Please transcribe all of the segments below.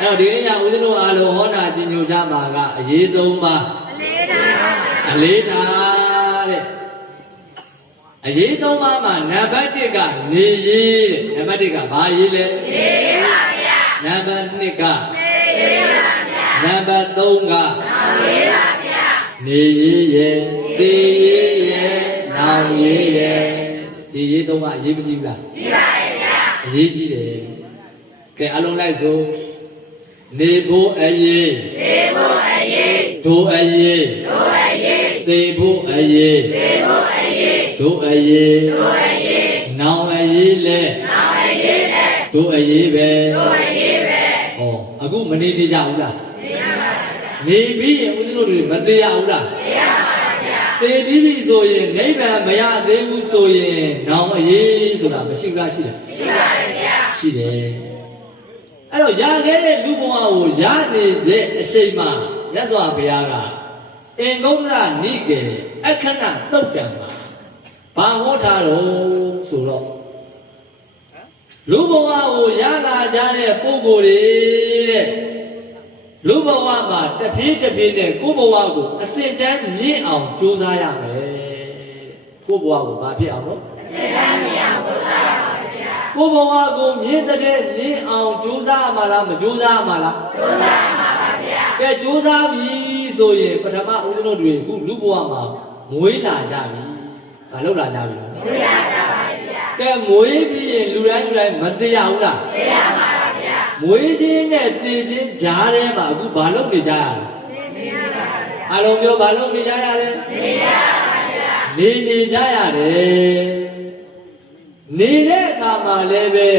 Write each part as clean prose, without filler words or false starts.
အဲ့တော့ဒီနေ့ညဦးဇင်းတို့အားလုံးဟောတာကျင်ညိုချမှာကအရေးသုံးပါအလေးထားတဲ့အရေးသုံးပါမှာနံပါတ်1ကနေရေးတဲ့နံပါတ်1ကဘာရေးလဲနေရေးပါဗျာနံပါတ်2ကနေရေးပါဗျာနံပါတ်3ကနောင်ရေးပါဗျာနေရေးရဲ့သေရေးရဲ့နောင်ရေးရဲ့ဒီရေးသုံးပါအရေးမကြီးဘူးလားကြီးပါရဲ့ဗျာအရေးကြီးတယ်ကဲအလုံးလိုက်ဆိုနေဖို့အရေးတို့အရေးသေဖို့အရေးတို့အရေးနောင်အရေးလဲတို့အရေးပဲဟောအခုမနေကြဘူးလားနေပြီးရင်ဦးဇင်းတို့တွေမသေးရဘူးလားသေရပါဗျာသေပြီးပြီဆိုရင်နိဗ္ဗာန်မရသေးဘူးဆိုရင်နောင်အရေးဆိုတာမရှိဘူးလားရှိတယ်ရှိပါတယ်ဗျာရှိတယ်အဲ့တော့ရခဲ့တဲ့လူဘဝကိုရနေတဲ့အချိန်မှာမြတ်စွာဘုရားကအင်္ဂုတ္တရနိကေအခဏသုတ်တံမှာဘာဟောထားတော့ဆိုတော့လူဘဝကိုရလာကြတဲ့ပုဂ္ဂိုလ်တွေတဲ့လူဘဝမှာတဖြည်းတဖြည်းနဲ့ကိုယ်ဘဝကိုအစစ်တမ်းမြင့်အောင်ကြိုးစားရမယ်ကိုယ်ဘဝကိုဘာဖြစ်အောင်လို့အစစ်တမ်းမြင့်အောင်ကြိုးစားရပါဗျာကိုယ်ဘဝကိုမြင့်တဲ့မြင့်အောင်ကြိုးစားမှာလားမကြိုးစားမှာလားကြိုးစားမှာပါဗျာကဲကြိုးစားပြီဆိုရင်ပထမဦးဇင်းတို့တွေအခုလူဘဝမှာမွေးလာကြပြီဘာလုပ်လာကြပြီလဲမွေးလာကြပါဗျာကဲမွေးပြီးရင်လူတိုင်းမသိရဘူးလားသိရပါဗျာမွေးခြင်းနဲ့တည်ခြင်းကြားထဲမှာအခုဘာလုပ်နေကြရလဲသိရပါဗျာအလုံးပြောဘာလုပ်နေကြရလဲသိရပါဗျာနေကြရတယ်နေတဲ့အခါမှာလည်းပဲ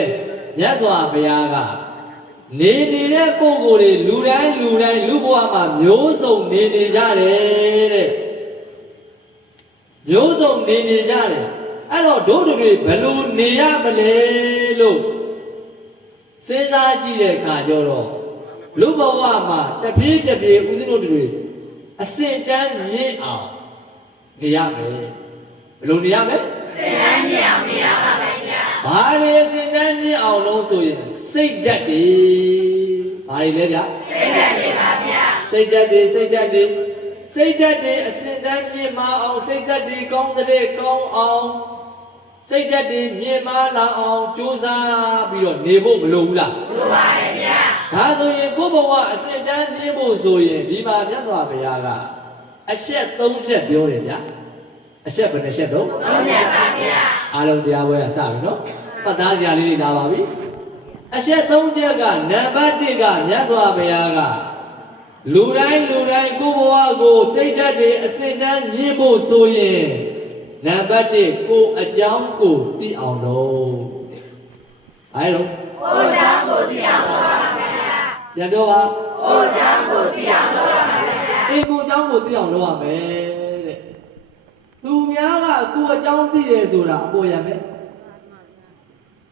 မြတ်စွာဘုရားနေတဲ့ပုဂ္ဂိုလ်တွေလူတိုင်းလူဘဝမှာမျိုးစုံနေကြတယ်တဲ့မျိုးစုံနေကြတယ်အဲ့တော့တို့တွေဘယ်လိုနေရမလဲလို့စဉ်းစားကြည့်တဲ့အခါကျတော့လူဘဝမှာတပြေးဦးဇင်းတို့တွေအစင်တန်းမြင့်အောင်နေရမယ်ဘယ်လိုနေရမလဲစင်တန်းမြင့်အောင်နေရပါမယ်ဗျာဘာလဲစင်တန်းမြင့်အောင်လို့ဆိုရင်စိတ်ဓာတ်တွေဘာတွေလဲဗျာစိတ်ဓာတ်တွေပါဗျာစိတ်ဓာတ်တွေအစင်တန်းမြင့်မအောင်စိတ်ဓာတ်တွေကောင်းတဲ့ကောင်းအောင်စိတ်ဓာတ်တွေမြင့်မားလာအောင်ကြိုးစားပြီးတော့နေဖို့မလိုဘူးလားလိုပါရဲ့ဗျာဒါဆိုရင်ကိုယ့်ဘဝအစင်တန်းမြင့်ဖို့ဆိုရင်ဒီမှာမြတ်စွာဘုရားကအချက်၃ချက်ပြောတယ်ဗျာအချက်ဘယ်နှချက်တော့၃ချက်ပါဗျာအားလုံးတရားပွဲကစပြီနော်ပတ်သားစရာလေးတွေလာပါပြီအချက်၃ချက်ကနံပါတ်1ကမြတ်စွာဘုရားကလူတိုင်းကိုယ့်ဘဝကိုစိတ်ဓာတ်တွေအစင်တန်းမြင့်ဖို့ဆိုရင်နံပါတ်1ကိုအကြောင်းကိုသိအောင်လို့အဲလိုကိုအကြောင်းကိုသိအောင်လို့ပါဗျာပြန်ပြောပါကိုအကြောင်းကိုသိအောင်လို့ပါဗျာကိုအကြောင်းကိုသိအောင်လို့ရမယ်တဲ့သူများကကိုအကြောင်းသိတယ်ဆိုတာအပေါ်ရမယ်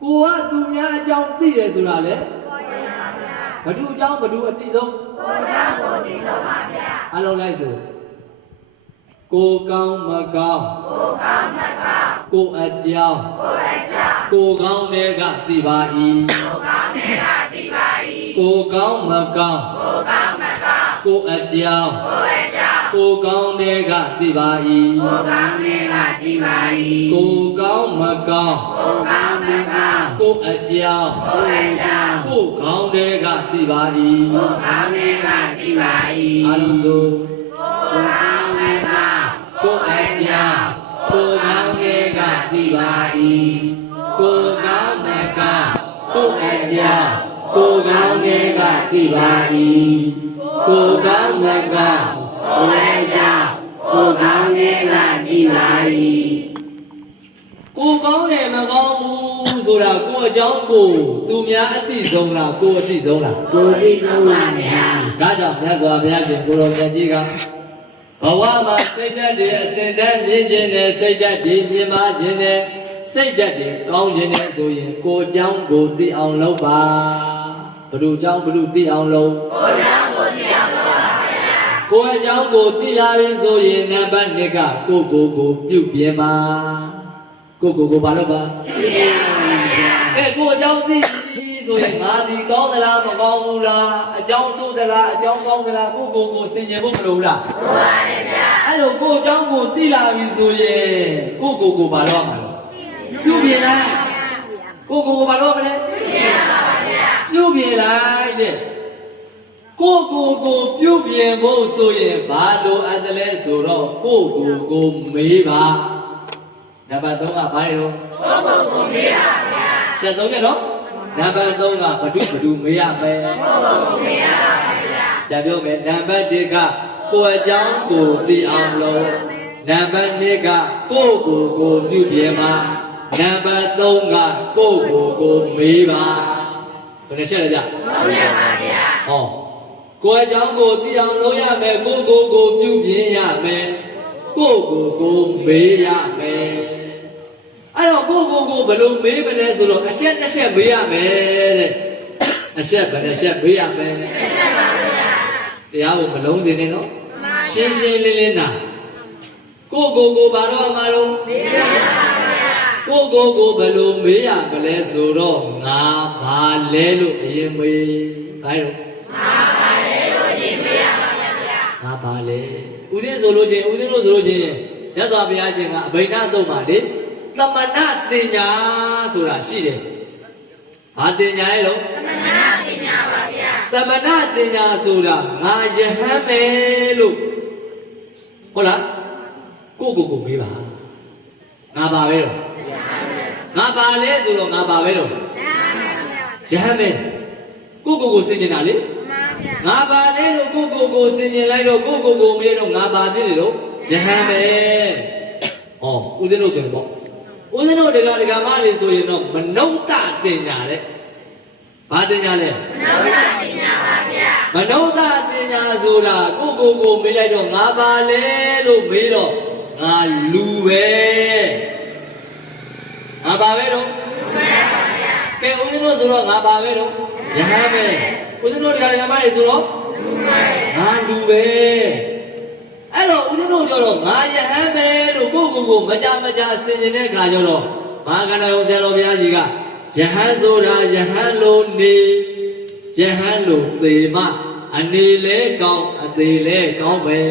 ကိုကသူများအကြောင်းသိတယ်ဆိုတာလေပေါ်ရပါဗျာဘဒုအကြောင်းဘဒုအသိဆုံးကိုအကြောင်းကိုသိဆုံးပါဗျာအလုံးလိုက်ဆိုကိုကောင်းမကောင်းကိုအကြောင်းကိုကောင်းတဲ့ကသိပါ၏ကိုကောင်းမကောင်းကိုအကြောင်းကိုကောင်းတဲ့ကသိပါ၏ကိုကောင်းမကောင်းကိုအကြောင်းကိုကောင်းတဲ့ကသိပါ၏အားလုံးဆိုကိုအကြောင်းကိုကောင်းတဲ့ကသိပါ၏ကိုကောင်းမကောင်းကိုအကြောင်းကိုကောင်းတဲ့ကသိပါ၏ကိုကောင်းမကောင်းကိုအကြောင်းကိုကောင်းတဲ့ကသိပါ၏ကိုကောင်းတယ်မကောင်းဘူးဆိုတာကိုအကြောင်းကိုသူများအသိဆုံးလားကိုအသိဆုံးလားကိုအသိဆုံးပါဗျာဒါကြောင့်မြတ်စွာဘုရားရှင်ကိုတော်မြတ်ကြီးကဘဝမှာစိတ်ဓာတ်တွေအစင်တန်းမြင့်ခြင်းနဲ့စိတ်ဓာတ်တွေမြင့်မားခြင်းနဲ့စိတ်ဓာတ်တွေကောင်းခြင်းနဲ့ဆိုရင်ကိုယ်အကြောင်းကိုသိအောင်လုပ်ပါဘယ်လိုအကြောင်းဘယ်လိုသိအောင်လုပ်ကိုယ်အကြောင်းကိုသိအောင်လုပ်ပါဗျာကိုယ်အကြောင်းကိုသိလာပြီဆိုရင်နံပါတ်2ကကိုယ်ကိုပြုပြင်ပါကိုယ်ကိုဘာလုပ်ပါပြုပြင်ပါဗျာကိုယ်အကြောင်းသိပြီ ဆိုရင်ငါဒီကောင်းသလားမကောင်းဘူးလားအကြောင်းဆိုးသလားအကြောင်းကောင်းသလားကိုစင်ကြင်ဖို့မလိုဘူးလားဟုတ်ပါတယ်ဗျာအဲ့လိုကိုအကြောင်းကိုသိလာပြီဆိုရင်ကိုဘာလို့မှာလဲပြုပြင်လိုက်ကိုဘာလို့မလဲပြုပြင်လိုက်တဲ့ကိုပြုပြင်ဖို့ဆိုရင်ဘာလိုအပ်တယ်လဲဆိုတော့ကိုမေးပါနံပါတ်3ကဘာလဲတော့ကိုမေးပါဗျာ73ကျနော်နံပါတ်3ကဘဒုမေးရမယ်ကိုမေးရပါဗျာဒါပြောမယ်နံပါတ်1ကကိုအကြောင်းကိုသိအောင်လို့နံပါတ်2ကကိုပြုပြင်ပါနံပါတ်3ကကိုမေးပါဘယ်နဲ့ချက်လဲဗျဟုတ်ရပါဗျာဟောကိုအကြောင်းကိုသိအောင်လုပ်ရမယ်ကိုပြုပြင်ရမယ်ကိုမေးရမယ်အဲ့တော့ကိုဘယ်လိုမေးမလဲဆိုတော့အချက်တစ်ချက်မေးရမယ်တဲ့အချက်ဘယ်နှချက်မေးရမယ်တစ်ချက်ပါဗျာတရားကိုမလုံးစင်နဲ့နော်ရှင်းရှင်းလင်းနာကိုဘာတော့မှာတော့မေးရပါဗျာကိုဘယ်လိုမေးရမလဲဆိုတော့ငါဘာလဲလို့အရင်မေးဘာလို့ငါဘာလဲလို့အရင်မေးရပါဗျာငါဘာလဲဦးဇင်းဆိုလို့ချင်းမြတ်စွာဘုရားရှင်ကအဘိဓါတုတ်ပါလေသမဏတင်ညာဆိုတာရှိတယ်။ဘာတင်ညာလဲလို့သမဏတင်ညာပါဗျာ။သမဏတင်ညာဆိုတာငါယဟန်ပဲလို့ဟုတ်လားကိုမေးပါငါပါပဲတော့ငါပါလဲဆိုတော့ငါပါပဲတော့ယဟန်ပဲကိုစင်ကျင်တာလေငါပါလဲလို့ကိုစင်ကျင်လိုက်တော့ကိုမေးတော့ငါပါဖြစ်တယ်လို့ယဟန်ပဲဟောဦးဇင်းတို့ဆိုရင်ပေါ့ဦးဇင်းတို့ဒကာမတွေဆိုရင်တော့မနုဿတင်ညာတဲ့ဘာတင်ညာလဲမနုဿတင်ညာပါဗျာမနုဿတင်ညာဆိုတာကိုမေးလိုက်တော့ငါပါလဲလို့မေးတော့ငါလူပဲငါပါပဲတော့ကဲဦးဇင်းတို့ဆိုတော့ငါပါပဲတော့ယဟန်ပဲဦးဇင်းတို့ဒကာမတွေဆိုတော့လူပဲငါလူပဲအဲ့တော့ဦးဇင်းတို့ကျတော့ငါယဟန်ပဲလို့ကိုမကြဆင်ကျင်တဲ့ခါကျတော့မဟာကန္တယုံဆရာတော်ဘုရားကြီးကယဟန်ဆိုတာယဟန်လိုနေယဟန်လိုသေမအနေလဲကောင်းအသေးလဲကောင်းပဲ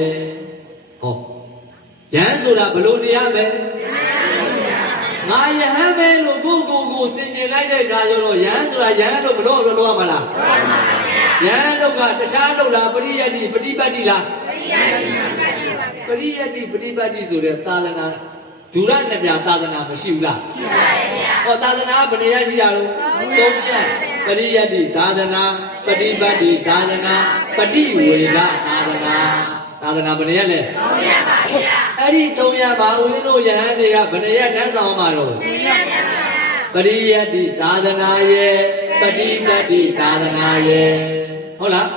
ဟောယဟန်ဆိုတာဘလို့နေရမလဲငါယဟန်ပဲလို့ကိုဆင်ကျင်လိုက်တဲ့ခါကျတော့ယဟန်ဆိုတာယဟန်လို့ဘလို့ပြောရမှာလားယဟန်လို့ကတခြားလို့လားပရိယတ္တိပฏิပတ်တိလားပရိယတ္တိပฏิပတ်တိဆိုတဲ့သာသနာဒုရနှစ်ပြသာသနာမရှိဘူးလားရှိပါတယ်ဗျာဟောသာသနာဘယ်နေရရှိတာလို့သုံးပြပရိယတ္တိသာသနာပฏิပတ်တိသာသနာပฏิဝေဒသာသနာဘယ်နေရလဲသုံးရပါဗျာအဲ့ဒီသုံးရပါဦးဇင်းတို့ယဟန်တွေကဘယ်နေရထမ်းဆောင်မှာတော့ပရိယတ္တိသာသနာရဲ့ပฏิပတ်တိသာသနာရဲ့ဟုတ်လား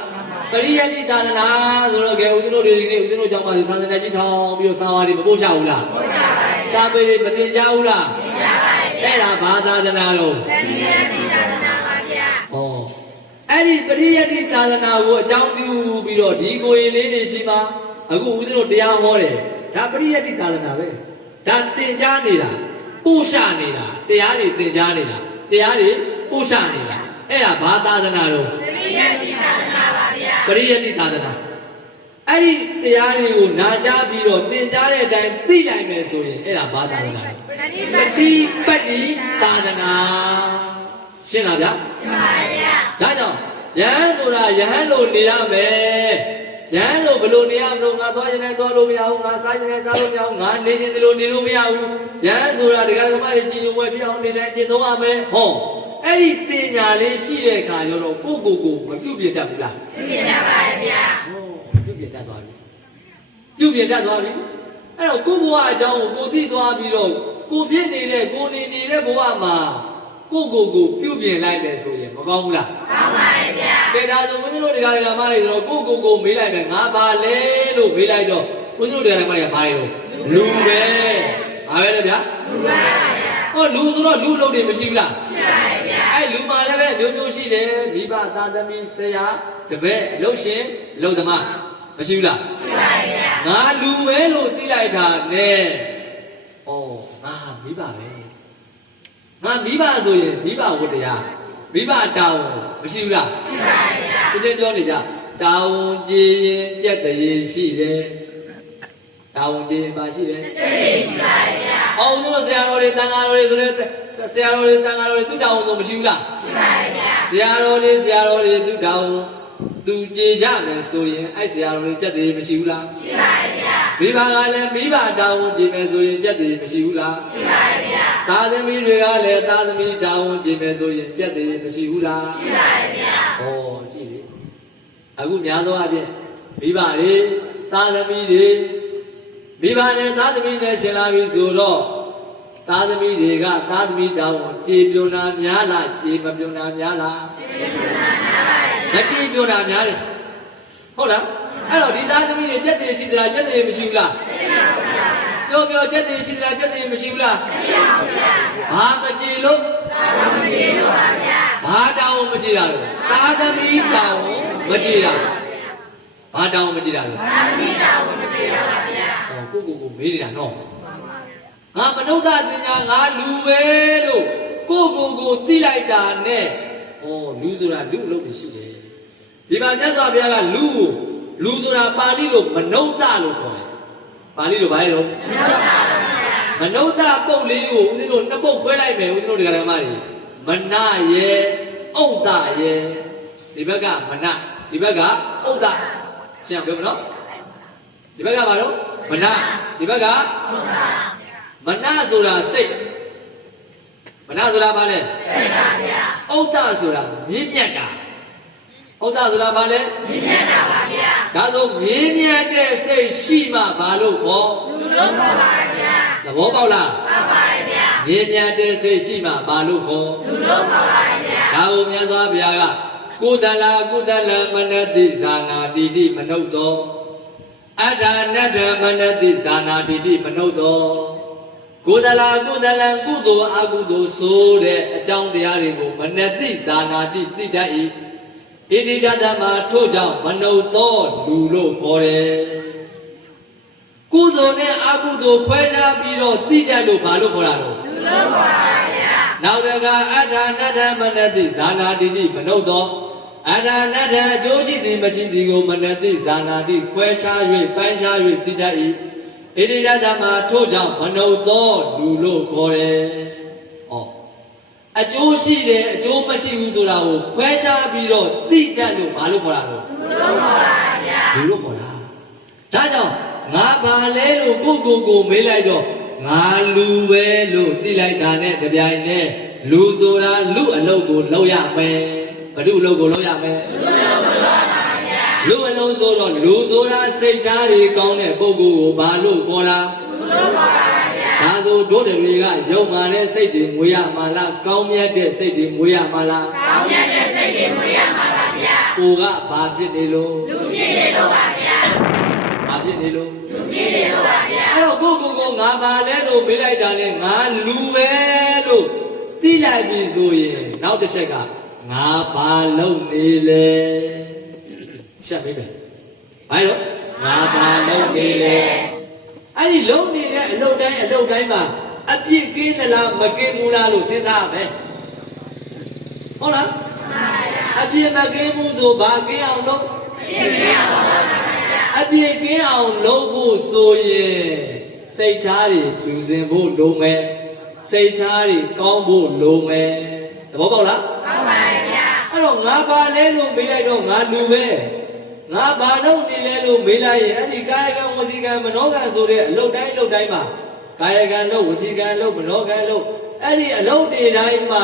ပရိယတ္တိသာသနာဆိုတော့ကဲဦးဇင်းတို့တွေဒီနေ့ဦးဇင်းတို့ကြောင့်ပါသာသနာကြီးထောင်ပြီးတော့စာဝါတွေမပို့ချဘူးလားပို့ချပါတယ်စာပေတွေမသင်ကြားဘူးလားသင်ကြားပါတယ်အဲ့ဒါဘာသာသနာလို့ပရိယတ္တိသာသနာပါဗျာဟောအဲ့ဒီပရိယတ္တိသာသနာကိုအကြောင်းပြုပြီးတော့ဒီကိုရင်လေးတွေရှိမှာအခုဦးဇင်းတို့တရားဟောတယ်ဒါပရိယတ္တိသာသနာပဲဒါသင်ကြားနေတာပို့ချနေတာတရားတွေသင်ကြားနေတာတရားတွေပို့ချနေတာအဲ့ဒါဘာသာသနာလို့ပရိယတ္တိသာသနာပါဗျာပရိယတ္တိသာသနာအဲ့ဒီတရားတွေကိုနာကြားပြီးတော့သင်ကြားတဲ့အတိုင်းသိနိုင်မယ်ဆိုရင်အဲ့ဒါဘာသာသနာလဲပฏิပတ်တိသာသနာရှင်းလားဗျာရှင်းပါဗျာဒါကြောင့်ယဟန်ဆိုတာယဟန်လို့နေရမယ်ယဟန်လို့ဘယ်လိုနေရမလို့ငါသွားရင်လည်းသွားလို့မရဘူးငါစားရင်လည်းစားလို့မရဘူးငါနေရင်ဒီလိုနေလို့မရဘူးယဟန်ဆိုတာဒကာဒကမတွေကြည်ညိုဝဲပြအောင်နေတိုင်းကျင့်သုံးရမယ်ဟောအဲ့ဒီတင်ညာလေးရှိတဲ့အခါကျတော့ကိုမပြုတ်ပြတတ်ဘူးလားပြုတ်ပြတတ်ပါတယ်ဗျာဟောပြုတ်ပြတတ်သွားပြီအဲ့တော့ကိုဘဝအကြောင်းကိုသိသွားပြီးတော့ကိုဖြစ်နေတဲ့ကိုနေနေတဲ့ဘဝမှာကိုပြုတ်ပြင်လိုက်တယ်ဆိုရင်မကောင်းဘူးလားကောင်းပါတယ်ဗျာကဲဒါဆိုဘုန်းကြီးတို့ဒကာဒကာမတွေဆိုတော့ကိုမေးလိုက်မယ်ငါပါလဲလို့မေးလိုက်တော့ဘုန်းကြီးတို့ဒကာဒကာမတွေကဘာလဲတော့လူပဲဘာပဲလဲဗျာလူပါဗျာဟောလူဆိုတော့လူအလုပ်တွေမရှိဘူးလားရှိပါတယ်ဗျာအဲ့လူမှလည်းပဲအမျိုးရှိတယ်မိဘသားသမီးဆရာတပည့်အလုပ်ရှင်အလုပ်သမားမရှိဘူးလားရှိပါတယ်ဗျာငါလူပဲလို့သိလိုက်တာနဲ့ဩငါမိဘပဲငါမိဘဆိုရင်မိဘဝတ္တရား မိဘတောင်းမရှိဘူးလားရှိပါဗျာဦးဇင်းပြောနေကြတောင်းကြည်ရင်ကြက်တရေရှိတယ်တောင်းကြည်ရင်ပါရှိတယ်ကြက်တရေရှိပါဗျာဟောဦးဇင်းတို့ဆရာတော်တွေတန်ဃာတော်တွေဆိုတဲ့ဆရာတော်တွေတန်ဃာတော်တွေသူတောင်းဆိုမရှိဘူးလားရှိပါဗျာဆရာတော်တွေသူတောင်းသူကြည်ကြမယ်ဆိုရင်အဲ့ဆရာတော်တွေကြက်တရေမရှိဘူးလားရှိပါဗျာမိဘကလည်းမိဘတောင်းကြည်မယ်ဆိုရင်ကြက်တရေမရှိဘူးလားရှိပါဗျာသားသမီးတွေကလည်းသားသမီးတောင်းကြည်မယ်ဆိုရင်ကြက်တရေမရှိဘူးလားရှိပါဗျာဟောကြည့်လေအခုများသောအားဖြင့်မိဘတွေသားသမီးတွေမိဘနဲ့သားသမီးနဲ့ရှင်လာပြီဆိုတော့သားသမီးတွေကသားသမီးတောင်းကြည်ပြွန်တာများလားကြည်မပြွန်တာများလားကြည်ပြွန်တာများပါမကြည်ပြွန်တာများတယ်ဟုတ်လားအဲ့တော့ဒီသားသမီးတွေကြက်တည်ရှိသလားကြက်တည်မရှိဘူးလားမရှိပါဘူးပြောကြက်တည်ရှိသလားကြက်တည်မရှိဘူးလားမရှိပါဘူးဘာမကြည်လို့ဘာမကြည်လို့ပါဗျာဘာတောင်းမကြည်တာလဲသားသမီးတောင်းမကြည်တာဘာတောင်းမကြည်တာလဲသားသမီးတောင်းမကြည်တာပါဗျာဟောကိုမေးနေတာနော်ငါမနုဿတင်ညာငါလူပဲလို့ကိုသိလိုက်တာနဲ့ဩလူဆိုတာလူအလုပ်တွေရှိတယ်ဒီမှာမြတ်စွာဘုရားကလူဆိုတာပါဠိလိုမနုဿလို့ခေါ်တယ်ပါဠိလိုဘာလဲလို့မနုဿပုတ်လေးကိုဦးဇင်းတို့နှစ်ပုတ်ခွဲလိုက်မယ်ဦးဇင်းတို့ဒီကရမတွေမနရေဥဒ္ဒရေဒီဘက်ကမနဒီဘက်ကဥဒ္ဒရှင်းပြောမနော်ဒီဘက်ကဘာလို့မနဒီဘက်ကဥဒ္ဒမနဆိုတာစိတ်မနဆိုတာဘာလဲစိတ်ပါဗျာဥဒ္ဒဆိုတာမြင့်မြတ်တာဥဒ္ဒဆိုတာဘာလဲမြင့်မြတ်တာပါဗျာဒါဆိုမြင့်မြတ်တဲ့စိတ်ရှိမှဘာလို့ခေါ်လူလို့ခေါ်ပါဗျာသဘောပေါက်လားပေါက်ပါဗျာမြင့်မြတ်တဲ့စိတ်ရှိမှဘာလို့ခေါ်လူလို့ခေါ်ပါဗျာဒါကိုမြတ်စွာဘုရားကကုသလမနတိဇာနာတိတိမနုဿောအဋ္ဌာနတ္ထမနတိဇာနာတိတိမနုဿောကုသလကုသိုလ်အကုသိုလ်ဆိုတဲ့အကြောင်းတရားတွေကိုမနတိဇာနာတိသိတတ်၏ဣတိတတမထို့ကြောင့်မနုဿောလူလို့ခေါ်တယ်ကုသိုလ်နဲ့အကုသိုလ်ခွဲခြားပြီးတော့သိတတ်လို့ဘာလို့ခေါ်တာလဲလူလို့ခေါ်တာပါဗျာနောက်တကအဋ္ဌာနတ္ထမနတိဇာနာတိတိမနုဿောအဋ္ဌာနတ္ထအကျိုးရှိသည်မရှိသည်ကိုမနတိဇာနာတိခွဲခြား၍ပိုင်းခြား၍သိတတ်၏ဣတိရတမထို့ကြောင့်မနုဿောလူလို့ခေါ်တယ်။ဩအကျိုးရှိတယ်အကျိုးမရှိဘူးဆိုတာကိုခွဲခြားပြီးတော့သိတတ်လို့ဘာလို့ခေါ်တာလဲလူလို့ခေါ်တာဗျာလူလို့ခေါ်တာဒါကြောင့်ငါဘာလဲလို့ကိုမေးလိုက်တော့ငါလူပဲလို့သိလိုက်တာနဲ့ကြပြိုင်နဲ့လူဆိုတာလူအလုပ်ကိုလုပ်ရမယ်ဘယ်သူအလုပ်ကိုလုပ်ရမယ်လူအလုပ်ဆိုတော့လူဆိုတာစိတ်ဓာတ်တွေကောင်းတဲ့ပုဂ္ဂိုလ်ကိုဘာလို့ခေါ်တာလူလို့ခေါ်ပါဗျာဒါဆိုတို့တွေကရုပ်မာတဲ့စိတ်တွေမွေးရမှာလားကောင်းမြတ်တဲ့စိတ်တွေမွေးရမှာလားကောင်းမြတ်တဲ့စိတ်တွေမွေးရမှာပါဗျာကိုကဘာဖြစ်နေလို့လူဖြစ်နေလို့ပါဗျာဘာဖြစ်နေလို့လူဖြစ်နေလို့ပါဗျာအဲ့တော့ကိုငါဘာလဲလို့မေးလိုက်တာနဲ့ငါလူပဲလို့သိလိုက်ပြီဆိုရင်နောက်တစ်ချက်ကငါဘာလုပ်နေလဲရှက်မေးမယ်ဘာလို့ငါဘာလုပ်နေလဲအဲ့ဒီလုပ်နေတဲ့အလုပ်တိုင်းမှာအပြစ်ကင်းသလားမကင်းဘူးလားလို့စဉ်းစားရမယ်ဟုတ်လားအပြစ်မကင်းဘူးဆိုဘာကင်းအောင်လုပ်အပြစ်ကင်းအောင်လုပ်ဖို့ဆိုရင်စိတ်ထားတွေဖြူစင်ဖို့လိုမယ်စိတ်ထားတွေကောင်းဖို့လိုမယ်သဘောပေါက်လားပေါက်ပါရဲ့ဗျာအဲ့တော့ငါဘာလဲလို့မေးလိုက်တော့ငါလူပဲငါဘာလို့နေလဲလို့မေးလိုက်ရင်အဲ့ဒီကာယကံဝစီကံမနောကံဆိုတဲ့အလုပ်တိုင်းမှာကာယကံလို့ဝစီကံလို့မနောကံလို့အဲ့ဒီအလုပ်တွေတိုင်းမှာ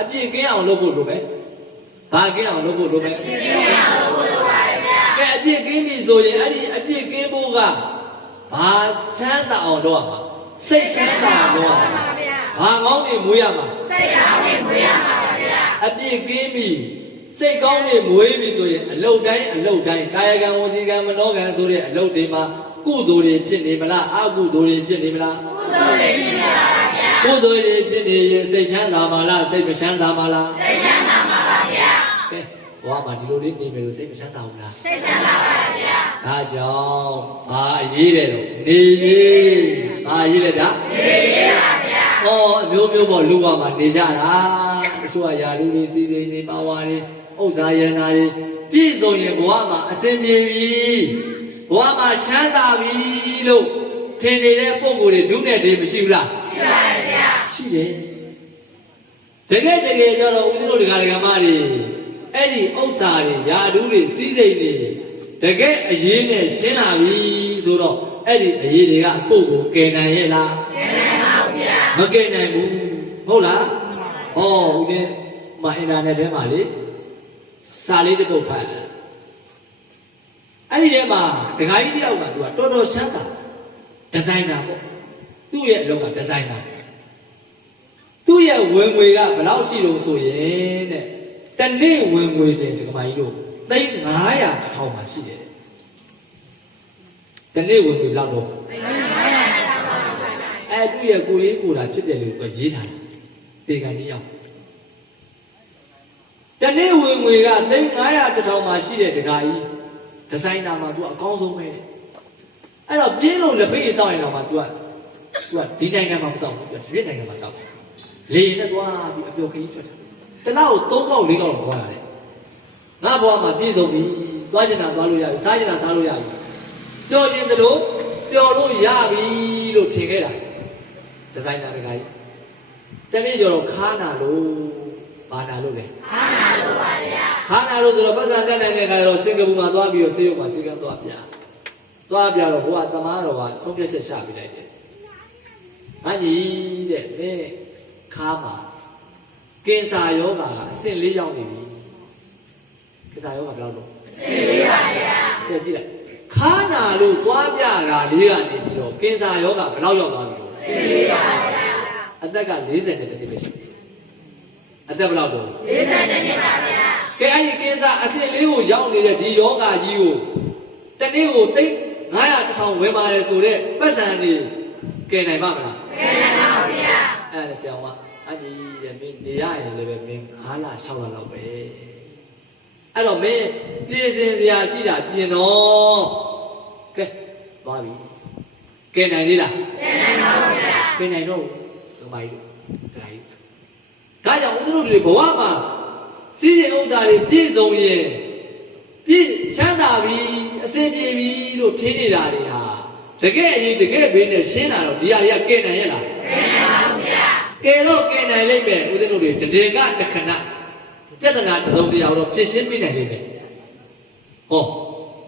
အပြစ်ကင်းအောင်လုပ်ဖို့လိုမယ်ဘာကင်းအောင်လုပ်ဖို့လိုမယ်အပြစ်ကင်းအောင်လုပ်ဖို့လိုပါရဲ့ဗျာကဲအပြစ်ကင်းပြီဆိုရင်အဲ့ဒီအပြစ်ကင်းဖို့ကဘာချမ်းသာအောင်လုပ်ရမှာစိတ်ချမ်းသာအောင်လုပ်ရမှာဘာကောင်းနေမွေးရမှာစိတ်ကောင်းနေမွေးရမှာပါဗျာအပြစ်ကင်းပြီစိတ်ကောင်းနေမွေးပြီဆိုရင်အလုပ်တိုင်းကာယကံဝစီကံမနောကံဆိုတဲ့အလုပ်တွေမှာကုသိုလ်တွေဖြစ်နေမလားအကုသိုလ်တွေဖြစ်နေမလားကုသိုလ်တွေဖြစ်နေပါဗျာကုသိုလ်တွေဖြစ်နေရင်စိတ်ချမ်းသာမှာလားစိတ်မချမ်းသာမှာလားစိတ်ချမ်းသာမှာပါဗျာကဲဘဝမှာဒီလိုလေးနေမယ်လို့စိတ်မချမ်းသာဘူးလားစိတ်ချမ်းသာပါဗျာဒါကြောင့်ဘာအရေးတယ်လို့နေရေးဘာအရေးလဲဒါနေရေးပါဗျာဟောအမျိုးပေါ့လူဘဝမှာနေကြတာ ချို့ကယာလူတွေစီစိန်တွေပါဝါတွေဥစ္စာယန္တာတွေပြည့်စုံရင်ဘဝမှာအစဉ်ပြေပြီဘဝမှာချမ်းသာပြီလို့ထင်နေတဲ့ပုံကိုယ်တွေဒုနဲ့တည်းမရှိဘူးလားရှိပါတယ်ဗျာရှိတယ်တကယ်ကျတော့ဦးဇင်းတို့ဒကာဒကာမတွေအဲ့ဒီဥစ္စာတွေယာဓုတွေစီးစိမ်တွေတကယ်အရေးနဲ့ရှင်းလာပြီဆိုတော့အဲ့ဒီအရေးတွေကကိုယ့်ကိုကယ်နိုင်ရဲ့လားကယ်နိုင်ပါဘူးဗျာမကယ်နိုင်ဘူးဟုတ်လားဟောဦးဇင်းမအင်တာနက်ထဲမှာလေစာလေးတစ်ပုဒ်ဖတ်အဲ့ဒီထဲမှာဒကာကြီးတယောက်ကသူကတော်တော်ရှမ်းတာဒီဇိုင်နာပေါ့သူ့ရဲ့အလုပ်ကဒီဇိုင်နာသူ့ရဲ့ဝင်ငွေကဘယ်လောက်ရှိလို့ဆိုရင်တဲ့တနေ့ဝင်ငွေတင်ဒီကမာကြီးတို့သိန်း900တစ်ထောင်မှာရှိတယ်တနေ့ဝင်ငွေလောက်တော့အဲ့သူ့ရဲ့ကိုလေးကိုလာဖြစ်တယ်လို့ပြောရေးထားတယ်တေကန်ကြီးရောက်တနေ့ဝင်ငွေကသိန်း900တစ်ထောင်မှာရှိတဲ့ဒကာကြီးဒီဇိုင်နာမှာသူအကောင်းဆုံးပဲအဲ့တော့ပြင်းလို့လက်ဖိတ်တောက်ရင်တော့မှ तू ကဒီနိုင်ငံမှာမတောက်ဘူး तू ဒီနိုင်ငံမှာတောက်လေနဲ့သွားပြီးအပျော်ခကြီးထွက်တယ်တလောက်3ကောက်4ကောက်လောက်သွားရတယ်ငါဘဝမှာပြည့်စုံပြီသွားကျင်တာသွားလို့ရပြီစားကျင်တာစားလို့ရပြီပျော်ခြင်းသလိုပျော်လို့ရပြီလို့ထင်ခဲ့တာဒီဇိုင်နာတကကြီးတနေ့ကျတော့ခါနာလို့ဘာနာလို့လဲခါနာလို့ပါဗျာခါနာလို့ဆိုတော့ပတ်စံတက်နိုင်တဲ့ခါကျတော့စင်ကာပူမှာသွားပြီးတော့ဆေးရုံမှာဆေးကန်းသွားပြသွားပြတော့ဘုရားသမားတော်ကဆုံးဖြတ်ချက်ချပြလိုက်တယ်။ဟာကြီးတဲ့မင်းခါမှာကင်ဆာယောဂါကအဆင့်4ရောက်နေပြီ။ကင်ဆာယောဂါဘယ်လောက်လို့အဆင့်4ပါဗျာ။ကြည့်လိုက်ခါနာလို့သွားပြတာလေးကနေပြီးတော့ကင်ဆာယောဂါဘယ်လောက်ရောက်သွားပြီလို့အဆင့်4ပါဗျာ။အသက်က40နဲ့တည်းပဲရှိတယ်။အသက်ဘယ်လောက်လို့40နဲ့ပါဗျာ။ကဲအဲ့ဒီကင်ဆာအဆင့်4ကိုရောက်နေတဲ့ဒီယောဂါကြီးကိုတနေ့ကိုသိ900တစ်ထောင်ဝင်ပါတယ်ဆိုတော့ပတ်စံနေကယ်နိုင်ပါမလားကယ်နိုင်ပါဘူးဗျာအဲ့ဒါဆရာကအကြီးရဲ့မင်းနေရရင်လည်းပဲမင်း9လ6လလောက်ပဲအဲ့တော့မင်းပြည်စင်စရာရှိတာပြင်တော့ကဲသွားပြီကယ်နိုင်သေးလားကယ်နိုင်ပါဘူးဗျာကယ်နိုင်တော့ဒီမိုင်းတို့ဒါကြီးဒါကြောင့်ဦးဇင်းတို့တွေဘဝမှာစီးစိမ်ဥစ္စာတွေပြည့်စုံရင်ပြည့်ချမ်းသာပြီအစဉ်ပြေပြီလို့ထင်နေတာတွေဟာတကယ်အရေးတကယ်ဘေးနဲ့ရှင်းလာတော့ဒီဟာတွေကကဲနိုင်ရဲ့လားကဲနိုင်ပါဘူးဗျာကဲတော့ကဲနိုင်လိမ့်မယ်ဦးဇင်းတို့တွေတည်ကတခဏပြဿနာတစ်စုံတစ်ရာတော့ဖြေရှင်းပြနိုင်လိမ့်မယ်ဟော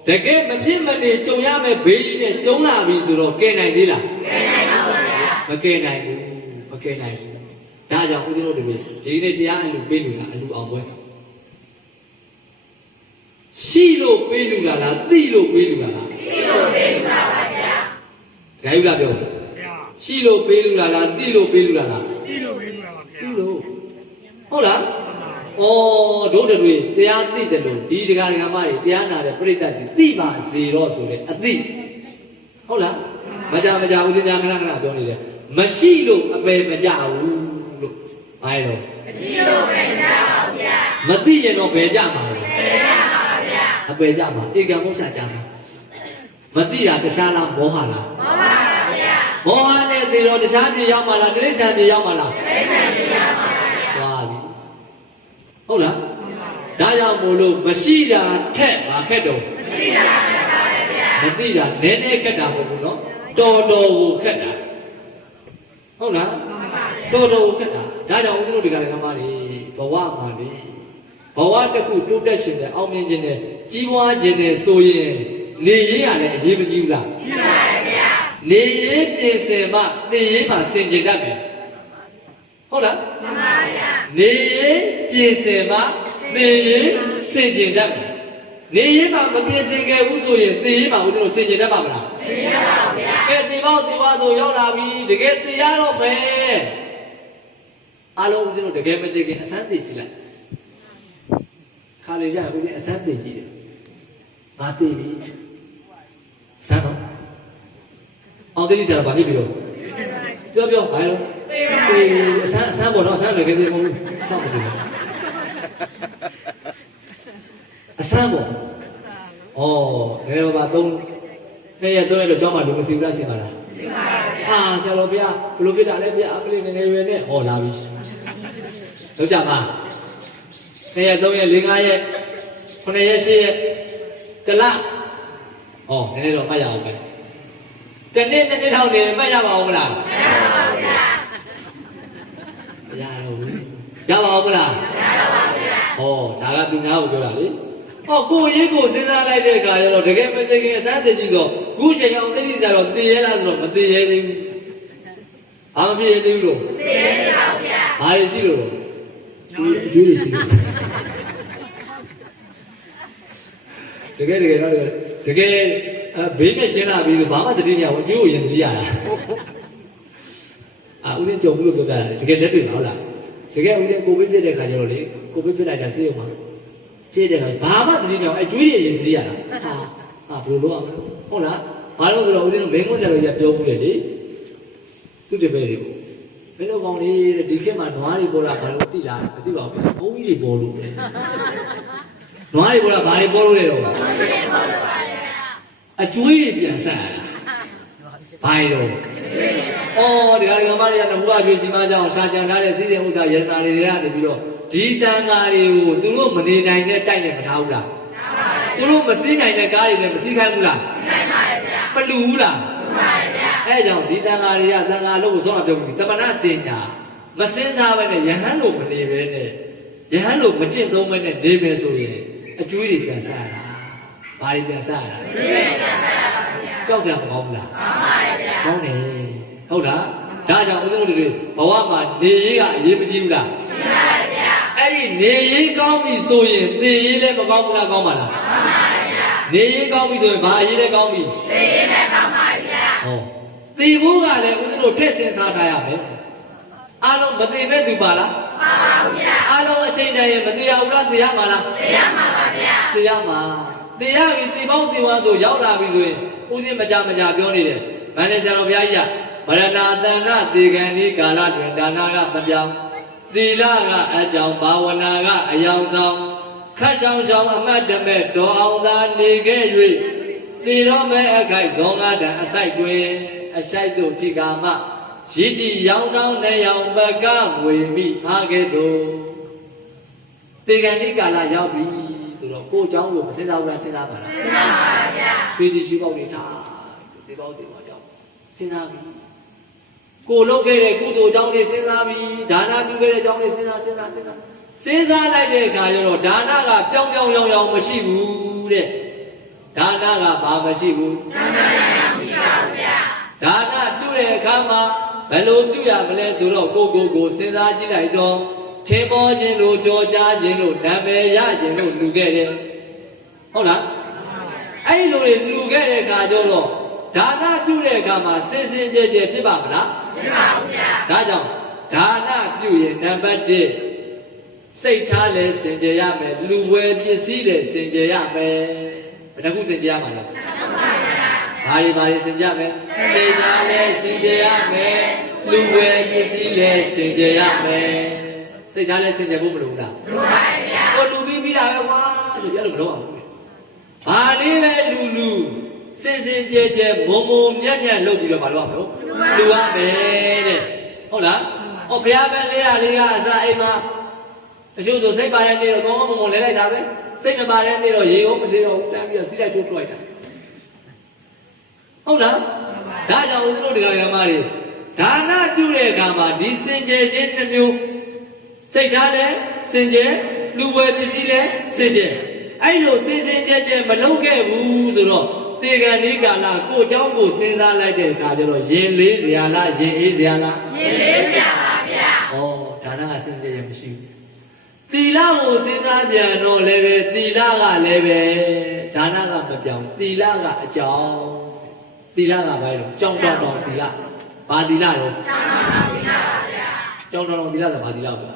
တကယ်မဖြစ်မနေကြုံရမယ်ဘေးကြီးနဲ့ကြုံလာပြီဆိုတော့ကဲနိုင်သေးလားကဲနိုင်ပါဘူးဗျာမကဲနိုင်ဘူးမကဲနိုင်ဘူးဒါကြောင့်ဦးဇင်းတို့တွေဒီနေ့တရားအလူပေးလို့လားအလူအောင်ပွဲရှိလို့ပေးလူလားသိလို့ပေးလူလားသိလို့ပေးလူပါပါဗျာဂိုင်းလားပြောရှိလို့ပေးလူလားသိလို့ပေးလူလားသိလို့ပေးလူပါဗျာသိလို့ဟုတ်လားဩတို့တွေတရားသိတယ်လို့ဒီဒကာဒကာမတွေတရားနာတဲ့ပြိတ္တတွေသိပါစေတော့ဆိုတဲ့အသိဟုတ်လားမကြဦးစင်ကြခဏခဏပြောနေတယ်မရှိလို့အပယ်မကြဘူးလို့ဘာလဲတော့မရှိလို့ပဲကြပါဗျာမသိရင်တော့ဘယ်ကြမှာလဲအပယ်ကြမှာဧကံမုစ္ဆာကြမှာမသိတာတခြားလားမောဟလားမောဟပါဗျာမောဟနဲ့သိတော့တခြားပြည်ရောက်မှာလားတိရစ္ဆာန်ပြည်ရောက်မှာလားတိရစ္ဆာန်ပြည်ရောက်မှာပါဗျာသွားပြီဟုတ်လားဒါကြောင့်မို့လို့မရှိတာထက်မခက်တော့မသိတာခက်ပါလေဗျာမသိတာနည်းနည်းခက်တာမဟုတ်ဘူးနော်တော်တော်ကိုခက်တာဟုတ်လားတော်တော်ကိုခက်တာဒါကြောင့်ဦးဇင်းတို့ဒီကနေ့ကမှလေဘဝမှာလေဘဝတစ်ခုတိုးတက်ရှင်တဲ့အောင်မြင်ခြင်းနဲ့ကြီးပွားခြင်းနဲ့ဆိုရင်နေရေးရတယ်အရေးမကြီးဘူးလားကြီးပါတယ်ဗျာနေရေးပြင်ဆင်မှသိရေးမှဆင်ခြင်တတ်တယ်ဟုတ်လားမှန်ပါဗျာနေရေးပြင်ဆင်မှသိရေးဆင်ခြင်တတ်တယ်နေရေးမှမပြင်ဆင်ခဲ့ဘူးဆိုရင်သိရေးမှဦးဇင်းတို့ဆင်ခြင်တတ်ပါမလားဆင်ခြင်ရပါဗျာကဲဒီပေါက်ဒီဝါဆိုရောက်လာပြီတကယ်သိရတော့မယ်အားလုံးဦးဇင်းတို့တကယ်မသိခင်အစမ်းသိကြည့်လိုက်ခါလေရဦးဇင်းအစမ်းသိကြည့်တယ်ငါသိပြီစမ်းတော့အောင်သိကြတာဘာဖြစ်ပြီတော့ပြောဘာလို့အစမ်းပေါ်တော့အစမ်းပဲကြည့်မဟုတ်ဘူးစောင့်မကြည့်အစမ်းပေါ်ဩငယ်ဘာသုံးနေ့ရက်သုံးရက်တော့ကျောင်းမှာလူမစီဘူးလားစီပါလားစီပါပါဆရာတော်ဘုရားဘလို့ပြတာလဲဗျာအမလေးငယ်ငယ်ရွယ်နဲ့ဟောလာပြီ လောက်ကြပါ2ရက်3ရက်4 5ရက်9ရက်10ရက်တလဟောနည်းနည်းတော့မှတ်ရအောင်ပဲတနေ့နှစ်ထောင်နေမှတ်ရပါဦးမလားမရပါဘူးဗျာမရတော့ဘူးရပါဦးမလားမရတော့ပါဘူးဗျာဟောဒါကသူများကိုပြောတာလေဟောကိုရေးကိုစဉ်းစားလိုက်တဲ့အခါကျတော့တကယ်မသိခင်အစမ်းသိကြည့်တော့ခုချိန်အောင်သိကြည့်ကြတော့သိရဲလားဆိုတော့မသိရဲသေးဘူးဘာမဖြစ်ရသေးဘူးလို့သိရဲပါဘူးဗျာဘာလို့ရှိလို့အကျိုးရှိလို့တကယ်တော့တကယ်ဘေးနဲ့ရှင်းလာပြီးတော့ဘာမှတတိယမအကျိုးကိုရင်ကြည့်ရတာဦးသိကြုံဘူးလို့ပြောပြတာတကယ်လက်တွေ့ပါဟုတ်လားတကယ်ဦးသိကိုဘေးပြတဲ့ခါကျတော့လေကိုဘေးပြလိုက်တာစိတ်အောင်ပါပြတဲ့ခါဘာမှတတိယမအကျိုးရင်ကြည့်ရတာဘယ်လိုလုပ်ရမလဲဟုတ်လားဘာလို့ဆိုတော့ဦးသိတို့မင်းကုန်းဆက်လို့ရပြောဘူးလေသူတပည့်တွေကိုမင်းတို့ကောင်လေးဒီခေတ်မှာနွားတွေပေါ်လာဘာလို့သိလားမသိပါဘူးဘုန်းကြီးတွေပေါ်လို့လေနွားတွေပေါ်လာဘာတွေပေါ်လို့လဲတော့အကျွေးတွေပြန်ဆက်ရတာဘာလို့ဩဒီကမတွေကတဘူအပြည့်စီမကြောင်းစာကြံထားတဲ့စီစဉ်ဥစ္စာရတနာတွေကနေပြီးတော့ဒီတန်ဃာတွေကိုသူတို့မနေနိုင်တဲ့တိုက်နဲ့မထားဘူးလားသူတို့မစည်းနိုင်တဲ့ကားတွေနဲ့မစည်းခိုင်းဘူးလားစည်းခိုင်းပါတယ်ဗျာမလူဘူးလားလူပါတယ်ဗျာအဲကြောင့်ဒီတန်ဃာတွေကတန်ဃာလို့ဆိုတော့ပြောပြီးတမနာတင်ညာမစင်းစားပဲနဲ့ယဟန်လို့မနေပဲနဲ့ယဟန်လို့မကျင့်သုံးပဲနဲ့နေမယ်ဆိုရင်အကျွေးတွေပြန်ဆက်ရတာဘာတွေပြန်ဆက်ရတာကျွေးတွေပြန်ဆက်ရပါဗျာကြောက်စရာမကောင်းဘူးလားကောင်းပါတယ်ဗျာကောင်းတယ်ဟုတ်လားဒါကြောင့်ဦးဇင်းတို့တွေဘဝမှာနေရေးကအရေးမကြီးဘူးလားကြီးပါတယ်ဗျာအဲ့ဒီနေရေးကောင်းပြီဆိုရင်သိရေးလည်းမကောင်းဘူးလားကောင်းပါလားကောင်းပါတယ်ဗျာနေရေးကောင်းပြီဆိုရင်ဘာအရေးလဲကောင်းပြီသိရေးလည်းကောင်းပါဗျာဟောသိဖို့ကလည်းဦးဇင်းတို့ထည့်သင်စားထားရမယ်အားလုံးမသိမဲ့သူပါလားပါပါဘူးဗျာအားလုံးအချိန်တည်းရင်မသိရဘူးလားသိရမှာလားသိရမှာပါဗျာသိရမှာသိရပြီသိပေါင်းသိဝါဆိုရောက်လာပြီဆိုရင်ဦးဇင်းမကြပြောနေတယ်မန္တလေးဆရာတော်ဘုရားကြီးကဗရဏတဏ္ဍသေကံဒီကာလတွင်ဒါနကမပြောင်းသီလကအကြောင်းဘာဝနာကအယောင်ဆောင်ခတ်ဆောင်ဆောင်အမတ်တမဲ့တော်အောင်သာနေခဲ့၍သေတော်မဲ့အခိုက်ဇောငါတံအစိုက်တွင်အဆိုင်တို့ထိကာမရည်ကြည်ရောင်တောင်းနဲ့ရောင်ပကဝေမိအားကဲ့သို့သေကံဒီကာလရောက်ပြီဆိုတော့ကိုယ်เจ้าကိုမစင်စားဘူးလားစဉ်းစားပါလားစဉ်းစားပါဗျာရွှေစီရှိပေါက်တွေထားဒီပေါက်တွေပါကြောင်းစဉ်းစားပြီကိုလုပ်ခဲ့တဲ့ကုသိုလ်เจ้าတွေစဉ်းစားပြီဒါနပြုခဲ့တဲ့เจ้าတွေစဉ်းစားလိုက်တဲ့အခါကျတော့ဒါနကပြောင်းရောင်မရှိဘူးတဲ့ဒါနကဘာမရှိဘူးဒါနရောင်မရှိပါဘူးဗျာဒါနပြုတဲ့အခါမှာဘယ်လိုပြုရမလဲဆိုတော့ကိုစဉ်းစားကြည့်လိုက်တော့ထင်ပေါ်ခြင်းလို့ကြော်ကြားခြင်းလို့နာမည်ရခြင်းလို့လူခဲ့တယ်ဟုတ်လားအဲ့လိုတွေလူခဲ့တဲ့အခါကျတော့ဒါနပြုတဲ့အခါမှာစင်ကြယ်ဖြစ်ပါမလားဖြစ်ပါဘူးဗျာဒါကြောင့်ဒါနပြုရင်နံပါတ်1စိတ်ထားလဲစင်ကြယ်ရမယ်လူဝယ်ပစ္စည်းလဲစင်ကြယ်ရမယ်ဘယ်နှခုစင်ကြယ်ရမှာလဲဘာတွေစင်ကြယ်ရမယ်စိတ်ထားလဲစင်ကြယ်ရမယ်လူဝယ်ပစ္စည်းလဲစင်ကြယ်ရမယ်စိတ်ထားလဲစင်ကြယ်ဖို့မလိုဘူးလားလိုပါရဲ့ဗျာကိုလူပြီးတာပဲကွာဆိုပြလို့မလုပ်အောင်ဘူးဘာလေးပဲလူစင်ကြယ်မုံမြတ်လုပ်ပြီးတော့မလုပ်အောင်လို့လူရမယ်တဲ့ဟုတ်လားဟောဘုရားပဲလေးကအစာအိမ်မှာအချို့ဆိုစိတ်ပါတဲ့နေ့တော့ကောင်းကောင်းမွန်လဲလိုက်တာပဲစိတ်မပါတဲ့နေ့တော့ရေကုန်မစေတော့ဘူးတန်းပြီးတော့စီးလိုက်ချိုးထွက်လိုက်တာဟုတ်လားဒါကြောင့်ဦးဇင်းတို့တရားဓမ္မတွေဒါနပြုတဲ့အခါမှာဒီစင်ကြယ်ခြင်းနှမျိုးစိတ်ထားလဲစင်ကြယ်လူဝယ်ပစ္စည်းလဲစင်ကြယ်အဲ့လိုစင်ကြယ်မလုပ်ခဲ့ဘူးဆိုတော့သေကံဒီကာလကိုเจ้าကိုစဉ်းစားလိုက်တဲ့အခါကျတော့ရင်လေးစရာလားရင်အေးစရာလားရင်လေးစရာပါဗျာဩဒါနကစင်ကြယ်မရှိဘူးသီလကိုစဉ်းစားပြန်တော့လည်းပဲသီလကလည်းပဲဒါနကမပြောင်းသီလကအကြောင်းသီလကဘာလို့ကြောင်းတောင်းသီလဘာသီလတော့ကြောင်းတောင်းသီလပါဗျာကြောင်းတောင်းသီလကဘာသီလပါ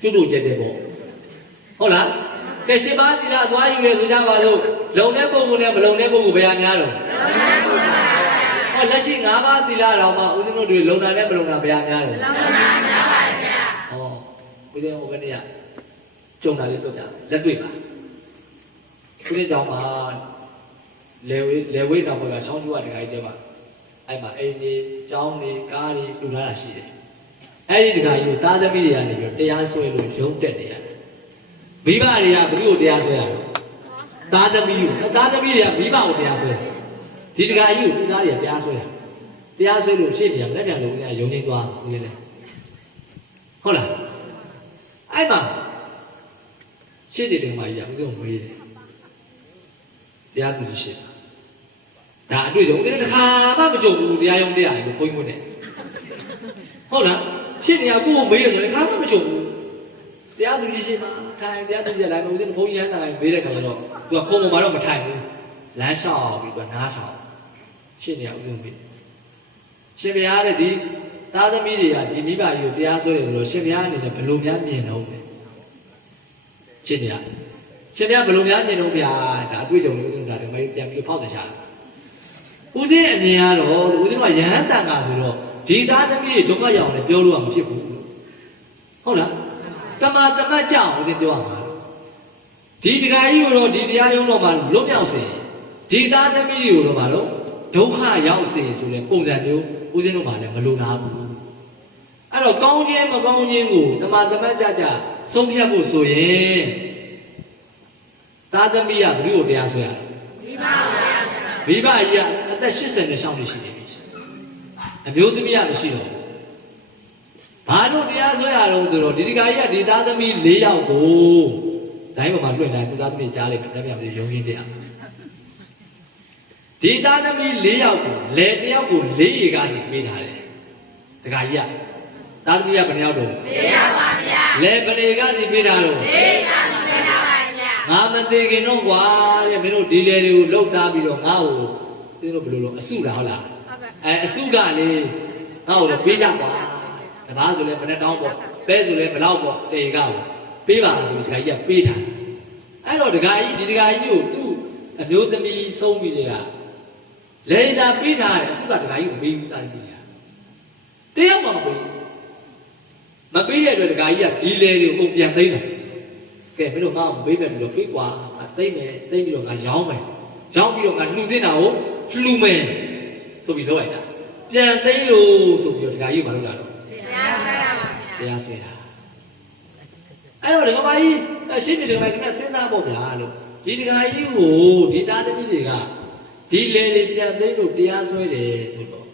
ကျွတ်တို့ကျက်တဲ့ပေါ့ဟုတ်လားကဲရှင်ပါသီလသွားယူရဆိုကြပါစို့လုံတဲ့ပုဂ္ဂိုလ်နဲ့မလုံတဲ့ပုဂ္ဂိုလ်ဘယ်ဟာများတော့ဟောလက်ရှိ၅ပါးသီလတော်မှာဦးဇင်းတို့တွေလုံတာနဲ့မလုံတာဘယ်ဟာများတော့လုံတာများပါဗျာဟောဦးဇင်းဟိုကနေကကြုံတာလေးပြောပြလက်တွေ့ပါဦးဇင်းကြောင့်မှာလေဝေးတော်ဘက်ကချောင်းကျူကတခါကြီးတဲပါအဲ့မှာအိမ်ကြီးကျောင်းကြီးကားကြီးလူထားတာရှိတယ် အဲ့ဒီတခါကြီးသားသမီးတွေကနေပြီးတရားဆွဲလို့ရုံးတက်နေရတယ်မိဘတွေကဘယ်လိုတရားဆွဲရလဲသားသမီးတွေကမိဘကိုတရားဆွဲတယ်ဒီတခါကြီးကိုသားတွေကတရားဆွဲတာတရားဆွဲလို့ရှေ့ပြန်လက်ပြန်လို့ရုံးချင်းသွားဦးရင်းလဲဟုတ်လားအဲ့မှာရှေ့တယ်မှာကြီးကဦးဆုံးမေးတယ်တရားသူကြီးရှေ့ဒါအတွေ့အကြုံဦးစင်းတစ်ခါမှမကြုံဘူးတရားရုံးတရားလို့ဘုန်းကြီးနဲ့ဟုတ်လားရှေ့နေကကိုယ်ကိုမေးရဆိုရင်တစ်ခါမှမကြုံဘူးတရားသူကြီးရှေ့မှာထိုင်တရားသူကြီးလိုက်ဦးစင်းဘုန်းကြီးရမ်းတာလိုက်မေးတဲ့ခါကျတော့သူကခုံပေါ်မှာတော့မထိုင်ဘူးလမ်းလျှောက်ပြီးတော့နားထောင်ရှေ့နေကဦးစင်းမေးရှင်ဘုရားတဲ့ဒီသားသမီးတွေကဒီမိဘကြီးကိုတရားဆွဲတယ်ဆိုတော့ရှင်ဘုရားအနေနဲ့ဘယ်လိုများမြင်တော့လဲရှင်းနေရရှင်ဘုရားဘယ်လိုများမြင်တော့ဗျာဒါအတွေ့အကြုံလေးဦးဇင်းတို့ဒါတွေပြန်ပြီးဖောက်တခြားဦးဇင်းအမြင်ကတော့ဦးဇင်းကယဟန်တန်ကဆိုတော့ဒီသားသမီးတွေဒုက္ခရောက်အောင်လည်းပြောလို့မဖြစ်ဘူးဟုတ်လားတမတ်ကြောက်ဦးဇင်းပြောရမှာဒီတခါကြီးကိုတော့ဒီတရားရုံးတော်မှာလွတ်မြောက်စေဒီသားသမီးတွေကိုတော့မလို့ဒုက္ခရောက်စေဆိုတဲ့ပုံစံမျိုးဦးဇင်းတို့မှလည်းမလိုလားဘူးအဲ့တော့ကောင်းခြင်းမကောင်းခြင်းကိုတမတ်ကြဆုံးဖြတ်ဖို့ဆိုရင်သားသမီးကဘယ်လိုတရားဆွဲရလဲမိဘကြီးကအသက်80နဲ့ရှောင်းနေရှိနေပြီအမျိုးသမီးကမရှိတော့ဘာလို့တရားဆွဲရတော့ဆိုတော့ဒီဒီကကြီးကဒီသားသမီး4ယောက်ကိုတိုင်းပေါ်မှာလွှင့်တိုင်းသူသားသမီးကြားလိုက်တယ်ပြန်ပြီးရုံရင်းတရားဒီသားသမီး4ယောက်ကိုလေတယောက်ကို4ရေကားစီပေးထားတယ်ဒီကကြီးကသားသမီးကဘယ်နှယောက်တော့4ယောက်ပါဗျာလေဘယ်ရေကားစီပေးထားတော့4ယောက်စီပေးထားပါဗျာငါမသေးခင်တော့ကွာတဲ့မင်းတို့ဒီလေတွေကိုလှုပ်ရှားပြီးတော့ငါ့ကိုသင်တို့ဘယ်လိုလုပ်အစုလားဟုတ်လားအစုကလေငါ့ကိုလည်းပေးကြကွာတကားဆိုလဲဘယ်နဲ့တောင်းပေါ့ပဲဆိုလဲဘယ်လောက်ပေါ့တေကောက်ပေးပါဆိုပြီးဒီကကြီးကပေးထားအဲ့တော့ဒီကကြီးကိုသူ့အမျိုးသမီးဆုံးပြီးတဲ့ကလေသာပေးထားတယ်အစုကဒီကကြီးကိုပေးဘူးတာကြီးတယောက်မှမပေးမပေးတဲ့အတွက်ဒီကကြီးကဒီလေတွေကိုပုံပြန်သိမ်းတယ်ကဲမင်းတို့ငါ့ကိုမပေးပဲလို့ပေးကွာသိမ်းမယ်သိမ်းပြီးတော့ငါရောင်းမယ်ရောင်းပြီးတော့ငါလှူတင်တာကိုလှူမယ်ဆိုပြီးလုပ်လိုက်တာပြန်သိမ်းလို့ဆိုပြီးတော့ဒီကကြီးကမလုပ်တာတော့တရားဆွဲတာအဲ့တော့ဒီကမကြီးရှင်းနေတယ်ကစဉ်းစားပေါ့ဗျာလို့ဒီဒီကကြီးကိုဒီသားသမီးတွေကဒီလေတွေပြန်သိမ်းလို့တရားဆွဲတယ်ဆိုတော့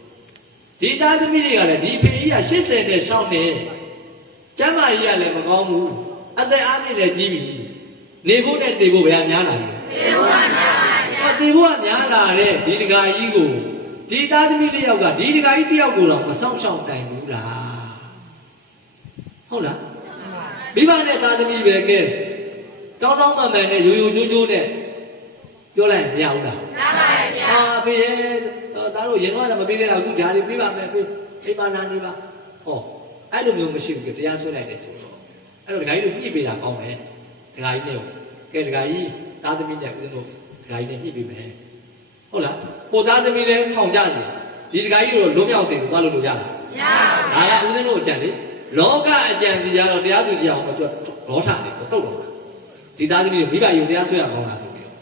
ဒီသားသမီးတွေကလည်းဒီဖေကြီးက80နဲ့ရှောင်းနေကျမ်းမာကြီးကလည်းမကောင်းဘူးအသက်အားဖြင့်လည်းကြီးပြီနေဖို့နဲ့တည်ဖို့ဘယ်များလာလဲတည်ဖို့ကများလာတဲ့ဒီဒီကကြီးကိုဒီသားသမီးလေးယောက်ကဒီဒီကကြီးတယောက်ကိုတော့မဆောင်ရှောင်တိုင်ဘူးလားဟုတ်လားမိဘနဲ့သားသမီးပဲကဲတောင်းမှန်မှန်နဲ့ရိုးရိုးချိုးချိုးနဲ့ပြောလိုက်မရဘူးလားမှန်ပါဗျာဖေရဲ့သားတို့ရင်တော့မပေးခဲ့တာအခုဓာတ်တွေပေးပါမယ်ဖေအိမ်မှာနာနေပါဟောအဲ့လိုမျိုးမရှိဘူးတရားဆွဲလိုက်တယ်ဆိုတော့အဲ့တော့ဒကာကြီးတို့ညှိပေးတာကောင်းတယ်ဒကာကြီးနဲ့ကဲဒကာကြီးသားသမီးနဲ့ဦးဇင်းတို့ဒကာကြီးနဲ့ညှိပေးမယ်ဟုတ်လားကိုသားသမီးလည်းထောင်ကြစီဒီဒကာကြီးတို့လွတ်မြောက်စေလို့သွားလို့ရလားမရဘူးဒါကဦးဇင်းတို့အကြံလေလောကအကြံစီရတော့တရားသူကြီးအောင်တော့လောထတယ်တော့တုတ်တော့ဒီသားသမီးတွေမိဘယုံတရားဆွဲရကောင်းလားဆိုပြီးတော့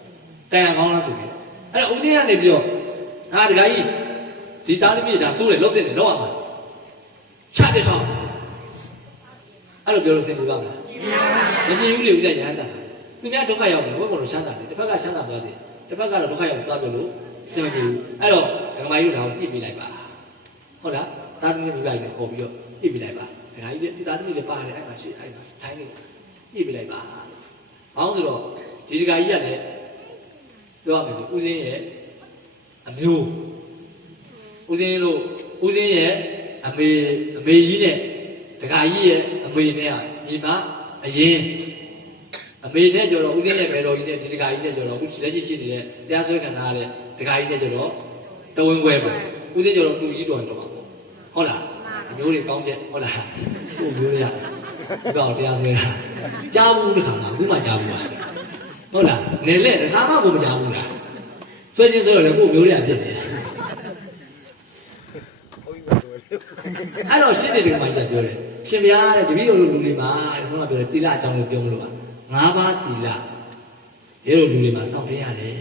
တိုင်ရကောင်းလားဆိုပြီးတော့အဲ့တော့ဦးဇင်းကနေပြီးတော့ဟာဒကာကြီးဒီသားသမီးတွေဒါဆိုးတယ်လောက်တဲ့လောက်ရမှာချပြချောင်းအဲ့လိုပြောလို့စင်ပြပါမလားမမြင်ဘူးလေဦးဇင်းရဟန်းတာသူများဒုက္ခရောက်တယ်ဘယ်ကောင်လို့ရှမ်းတာလဲတစ်ဖက်ကရှမ်းတာသွားတယ်တစ်ဖက်ကတော့ဒုက္ခရောက်သွားပြောလို့စင်မပြေဘူးအဲ့တော့ဒကာမကြီးတို့ဒါကိုပြစ်ပြလိုက်ပါဟုတ်လားသားသမီးမိဘကြီးကိုခေါ်ပြီးတော့ပြစ်ပြလိုက်ပါဒကာကြီးဒီသားသမီးတွေပါတယ်အဲ့မှာရှိအဲ့မှာထိုင်းနေပြစ်ပြလိုက်ပါဘာလို့ဆိုတော့ဒီဒကာကြီးကလည်းပြောရမယ်ဆိုဦးဇင်းရဲ့အမျိုးဦးဇင်းရဲ့အမေကြီးနဲ့ဒကာကြီးရဲ့အမေနဲ့ညီမအရင်အမေနဲ့ကျတော့ဦးဇင်းရဲ့မေတော်ကြီးနဲ့ဒီဒကာကြီးနဲ့ကျတော့အခုလက်ရှိဖြစ်နေတဲ့တရားစွဲခံထားရတဲ့ဒကာကြီးနဲ့ကျတော့တဝင်းခွဲပေါ့ဦးဇင်းကျတော့သူကြီးတော်တော့မှာပေါ့ဟုတ်လားအမျိုးတွေကောင်းချက်ဟုတ်လားကိုမျိုးတွေကဒီကောင်တရားစွဲတာကြားဘူးတခါမှအခုမှကြားဘူးပါဟုတ်လားနေလက်တခါမှကိုမကြားဘူးလားဆွဲချင်းဆိုတော့လည်းကိုမျိုးတွေကဖြစ်တယ်အဲ့တော့ရှင်းတယ်ဒီကမှကြီးပြောတယ်ရှင်ဗျာတဲ့တပည့်တော်လူတွေမှာတဲ့ဆုံးမပြောတယ်သီလအကြောင်းကိုပြောမလို့ပါ၅ပါးသီလရဲတို့လူတွေမှာစောင့်ထင်းရတယ်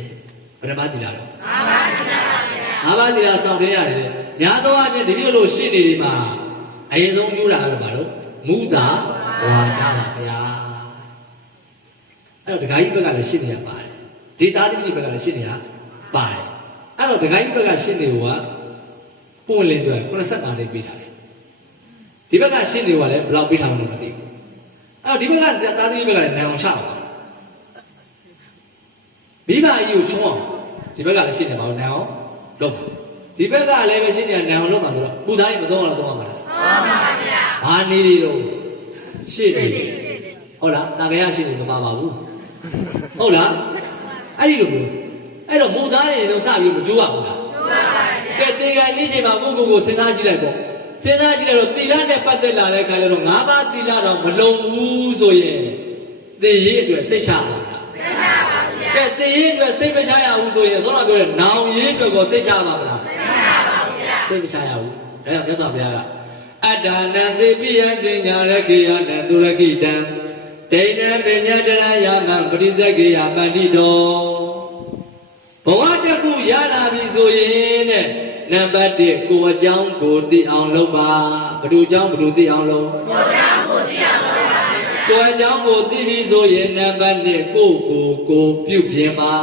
ဘယ်နှပါးသီလတော့၅ပါးသီလပါဗျာ၅ပါးသီလစောင့်ထင်းရတယ်ညာတော့အပြင်တပည့်တော်ရှင်းနေဒီမှာ အရင်ဆုံးယူတာကတော့ဘာလို့မူတာဝါဒပါဗျာအဲ့တော့ဒကာကြီးဘက်ကလည်းရှင်းနေရပါတယ်ဒီသားသမီးဘက်ကလည်းရှင်းနေရပါတယ်အဲ့တော့ဒကာကြီးဘက်ကရှင်းနေကပွင့်လင်းပြော85သိန်းပေးထားတယ်ဒီဘက်ကရှင်းနေကလည်းဘယ်လောက်ပေးထားမှမသိဘူးအဲ့တော့ဒီဘက်ကသားသမီးဘက်ကလည်းနိုင်အောင်ချပါမိဘအကြီးကိုချုံးအောင်ဒီဘက်ကလည်းရှင်းနေပါဦးနိုင်အောင်လုပ်ဒီဘက်ကလည်းပဲရှင်းနေနိုင်အောင်လုပ်မှာဆိုတော့ပူသားကြီးမသုံးအောင်သုံးရမှာလားသုံးပါဗျာဘာနေတွေတော့ရှင်းနေဟုတ်လားတာကြရရှင်းနေမပါပါဘူးဟုတ်လားအဲ့ဒီလိုမျိုးအဲ့တော့မူသားတွေတော့စပြီးမကြိုးရဘူးလားကြိုးရပါဗျာကဲတေကန်လေးချိန်မှာကိုစဉ်းစားကြည့်လိုက်ပေါ့စဉ်းစားကြည့်လိုက်တော့သီလနဲ့ပတ်သက်လာတဲ့အခါကျတော့၅ပါးသီလတော့မလုံဘူးဆိုရင်သေရေးအတွက်စိတ်ချပါလားစိတ်ချပါဗျာကဲသေရေးအတွက်စိတ်မချရဘူးဆိုရင်ဆောတော့ပြောတယ်နောင်ရေးအတွက်ကိုစိတ်ချပါမလားစိတ်ချပါဗျာစိတ်မချရဘူးဒါကြောင့်မြတ်စွာဘုရားကအတ္တနာစေပိယစင်ညာရခိယနတုရခိတံဒိဋ္ဌံပညာတရယမံပရိစ္ဆေကေယမန္တိတောဘဝတစ်ခုရလာပြီဆိုရင်တဲ့နံပါတ်1ကိုအကြောင်းကိုသိအောင်လုပ်ပါဘယ်သူအကြောင်းဘယ်သူသိအောင်လုပ်ကိုအကြောင်းကိုသိအောင်လုပ်ပါကိုအကြောင်းကိုသိပြီဆိုရင်နံပါတ်2ကိုပြုပြင်ပါ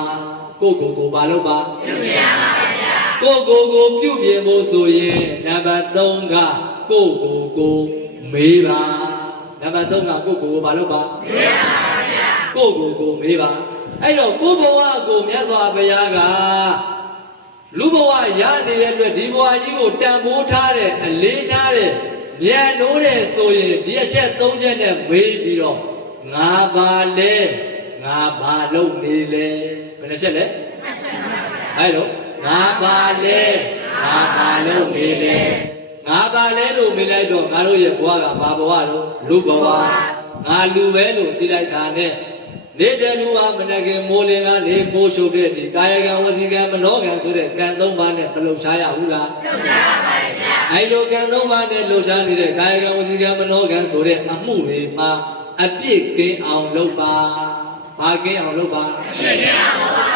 ကိုဘာလုပ်ပါပြုပြင်ပါဗျာကိုပြုပြင်ဖို့ဆိုရင်နံပါတ်3ကကိုမေးပါနံပါတ်3ကကိုဘာလုပ်ပါမေးပါဗျာကိုမေးပါအဲ့တော့ကိုဘဝကိုမြတ်စွာဘုရားကလူဘဝရနေတဲ့အတွက်ဒီဘဝကြီးကိုတန်ဖိုးထားတဲ့အလေးထားတဲ့ဉာဏ်နိုးတဲ့ဆိုရင်ဒီအချက်3ချက်နဲ့မေးပြီးတော့ငါပါလဲငါဘာလုပ်နေလဲဘယ်နှချက်လဲအဲ့တော့ငါပါလဲငါဘာလုပ်နေလဲငါပါလဲလို့မေးလိုက်တော့ငါတို့ရဲ့ဘဝကဘာဘဝလို့လူဘဝငါလူပဲလို့သိလိုက်တာနဲ့နေတဲ့လူဟာမနခင်မိုးလင်ကနေမိုးရှုပ်တဲ့ဒီကာယကံဝစီကံမနောကံဆိုတဲ့ကံ3ပါးနဲ့မလှုပ်ရှားရဘူးလားလှုပ်ရှားပါပါဗျာအဲ့လိုကံ3ပါးနဲ့လှုပ်ရှားနေတဲ့ကာယကံဝစီကံမနောကံဆိုတဲ့အမှုတွေမှာအပြစ်ကင်းအောင်လုပ်ပါဘာကင်းအောင်လုပ်ပါအပြစ်ကင်းအောင်လုပ်ပါ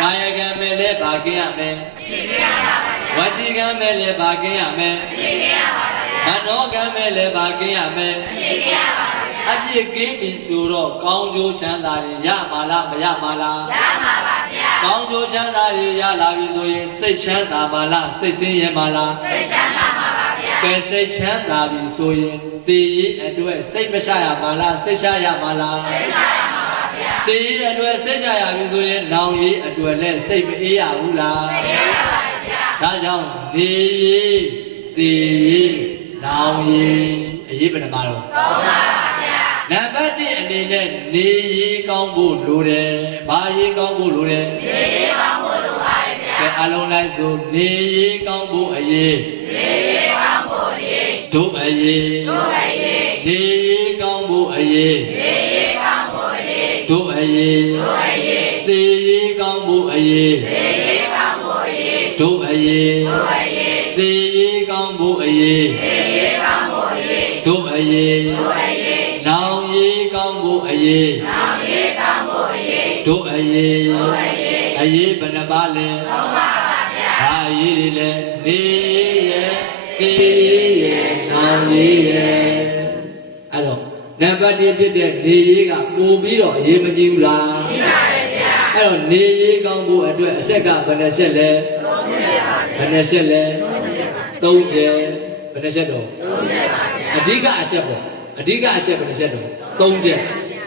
ကာယကံမဲ့လည်းဘာကင်းရမယ်အပြစ်ကင်းရပါဗျာဝစီကံမဲ့လည်းဘာကင်းရမယ်အပြစ်ကင်းရပါဗျာမနောကံမဲ့လည်းဘာကင်းရမယ်အပြစ်ကင်းရပါအပြစ်ကင်းပြီဆိုတော့ကောင်းကျိုးချမ်းသာတွေရမှာလားမရမှာလားရမှာပါဗျာကောင်းကျိုးချမ်းသာတွေရလာပြီဆိုရင်စိတ်ချမ်းသာမှာလားစိတ်ဆင်းရဲမှာလားစိတ်ချမ်းသာမှာပါဗျာကဲစိတ်ချမ်းသာပြီဆိုရင်တည်ရေးအတွက်စိတ်မချရမှာလားစိတ်ချရမှာလားစိတ်ချရမှာပါဗျာတည်ရေးအတွက်စိတ်ချရပြီဆိုရင်နောင်ရေးအတွက်လည်းစိတ်မအေးရဘူးလားစိတ်အေးရပါဗျာဒါကြောင့်နေရေးတည်ရေးနောင်ရေးအရေးဘယ်နှပါတော့၃ပါးနံပါတ်1အနေနဲ့နေရေးကောင်းဖို့လိုတယ်။ဘာရေးကောင်းဖို့လိုတယ်။နေရေးကောင်းဖို့လိုပါတယ်ဗျာ။ကဲအလုံးလိုက်ဆိုနေရေးကောင်းဖို့အရေးနေရေးကောင်းဖို့အရေးတို့အရေးနေရေးကောင်းဖို့အရေးနေရေးကောင်းဖို့အရေးတို့အရေးသေရေးကောင်းဖို့အရေးသေရေးကောင်းဖို့အရေးတို့အရေးသေရေးကောင်းဖို့အရေးသေရေးကောင်းဖို့အရေးတို့အရေးနောင်ရေးကောင်းဖို့အရေးနောင်ရေးကောင်းဖို့အရေးတို့အရေးအရေးဘယ်နှပါလဲ၃ပါးပါဗျာဘာအရေးတွေလဲနေရေးရဲ့သေရေးရဲ့နောင်ရေးရဲ့အဲ့တော့နံပါတ်1ဖြစ်တဲ့နေရေးကပို့ပြီးတော့အရေးမကြီးဘူးလားကြီးပါတယ်ဗျာအဲ့တော့နေရေးကောင်းဖို့အတွက်အဆက်ကဘယ်နှချက်လဲ3ချက်ပါဗျာဘယ်နှချက်လဲ3ချက်ဘယ်နှချက်တော့3ချက်ပါဗျာအဓိကအချက်ပေါ့အဓိကအချက်ဘယ်နှချက်တော့3ချက်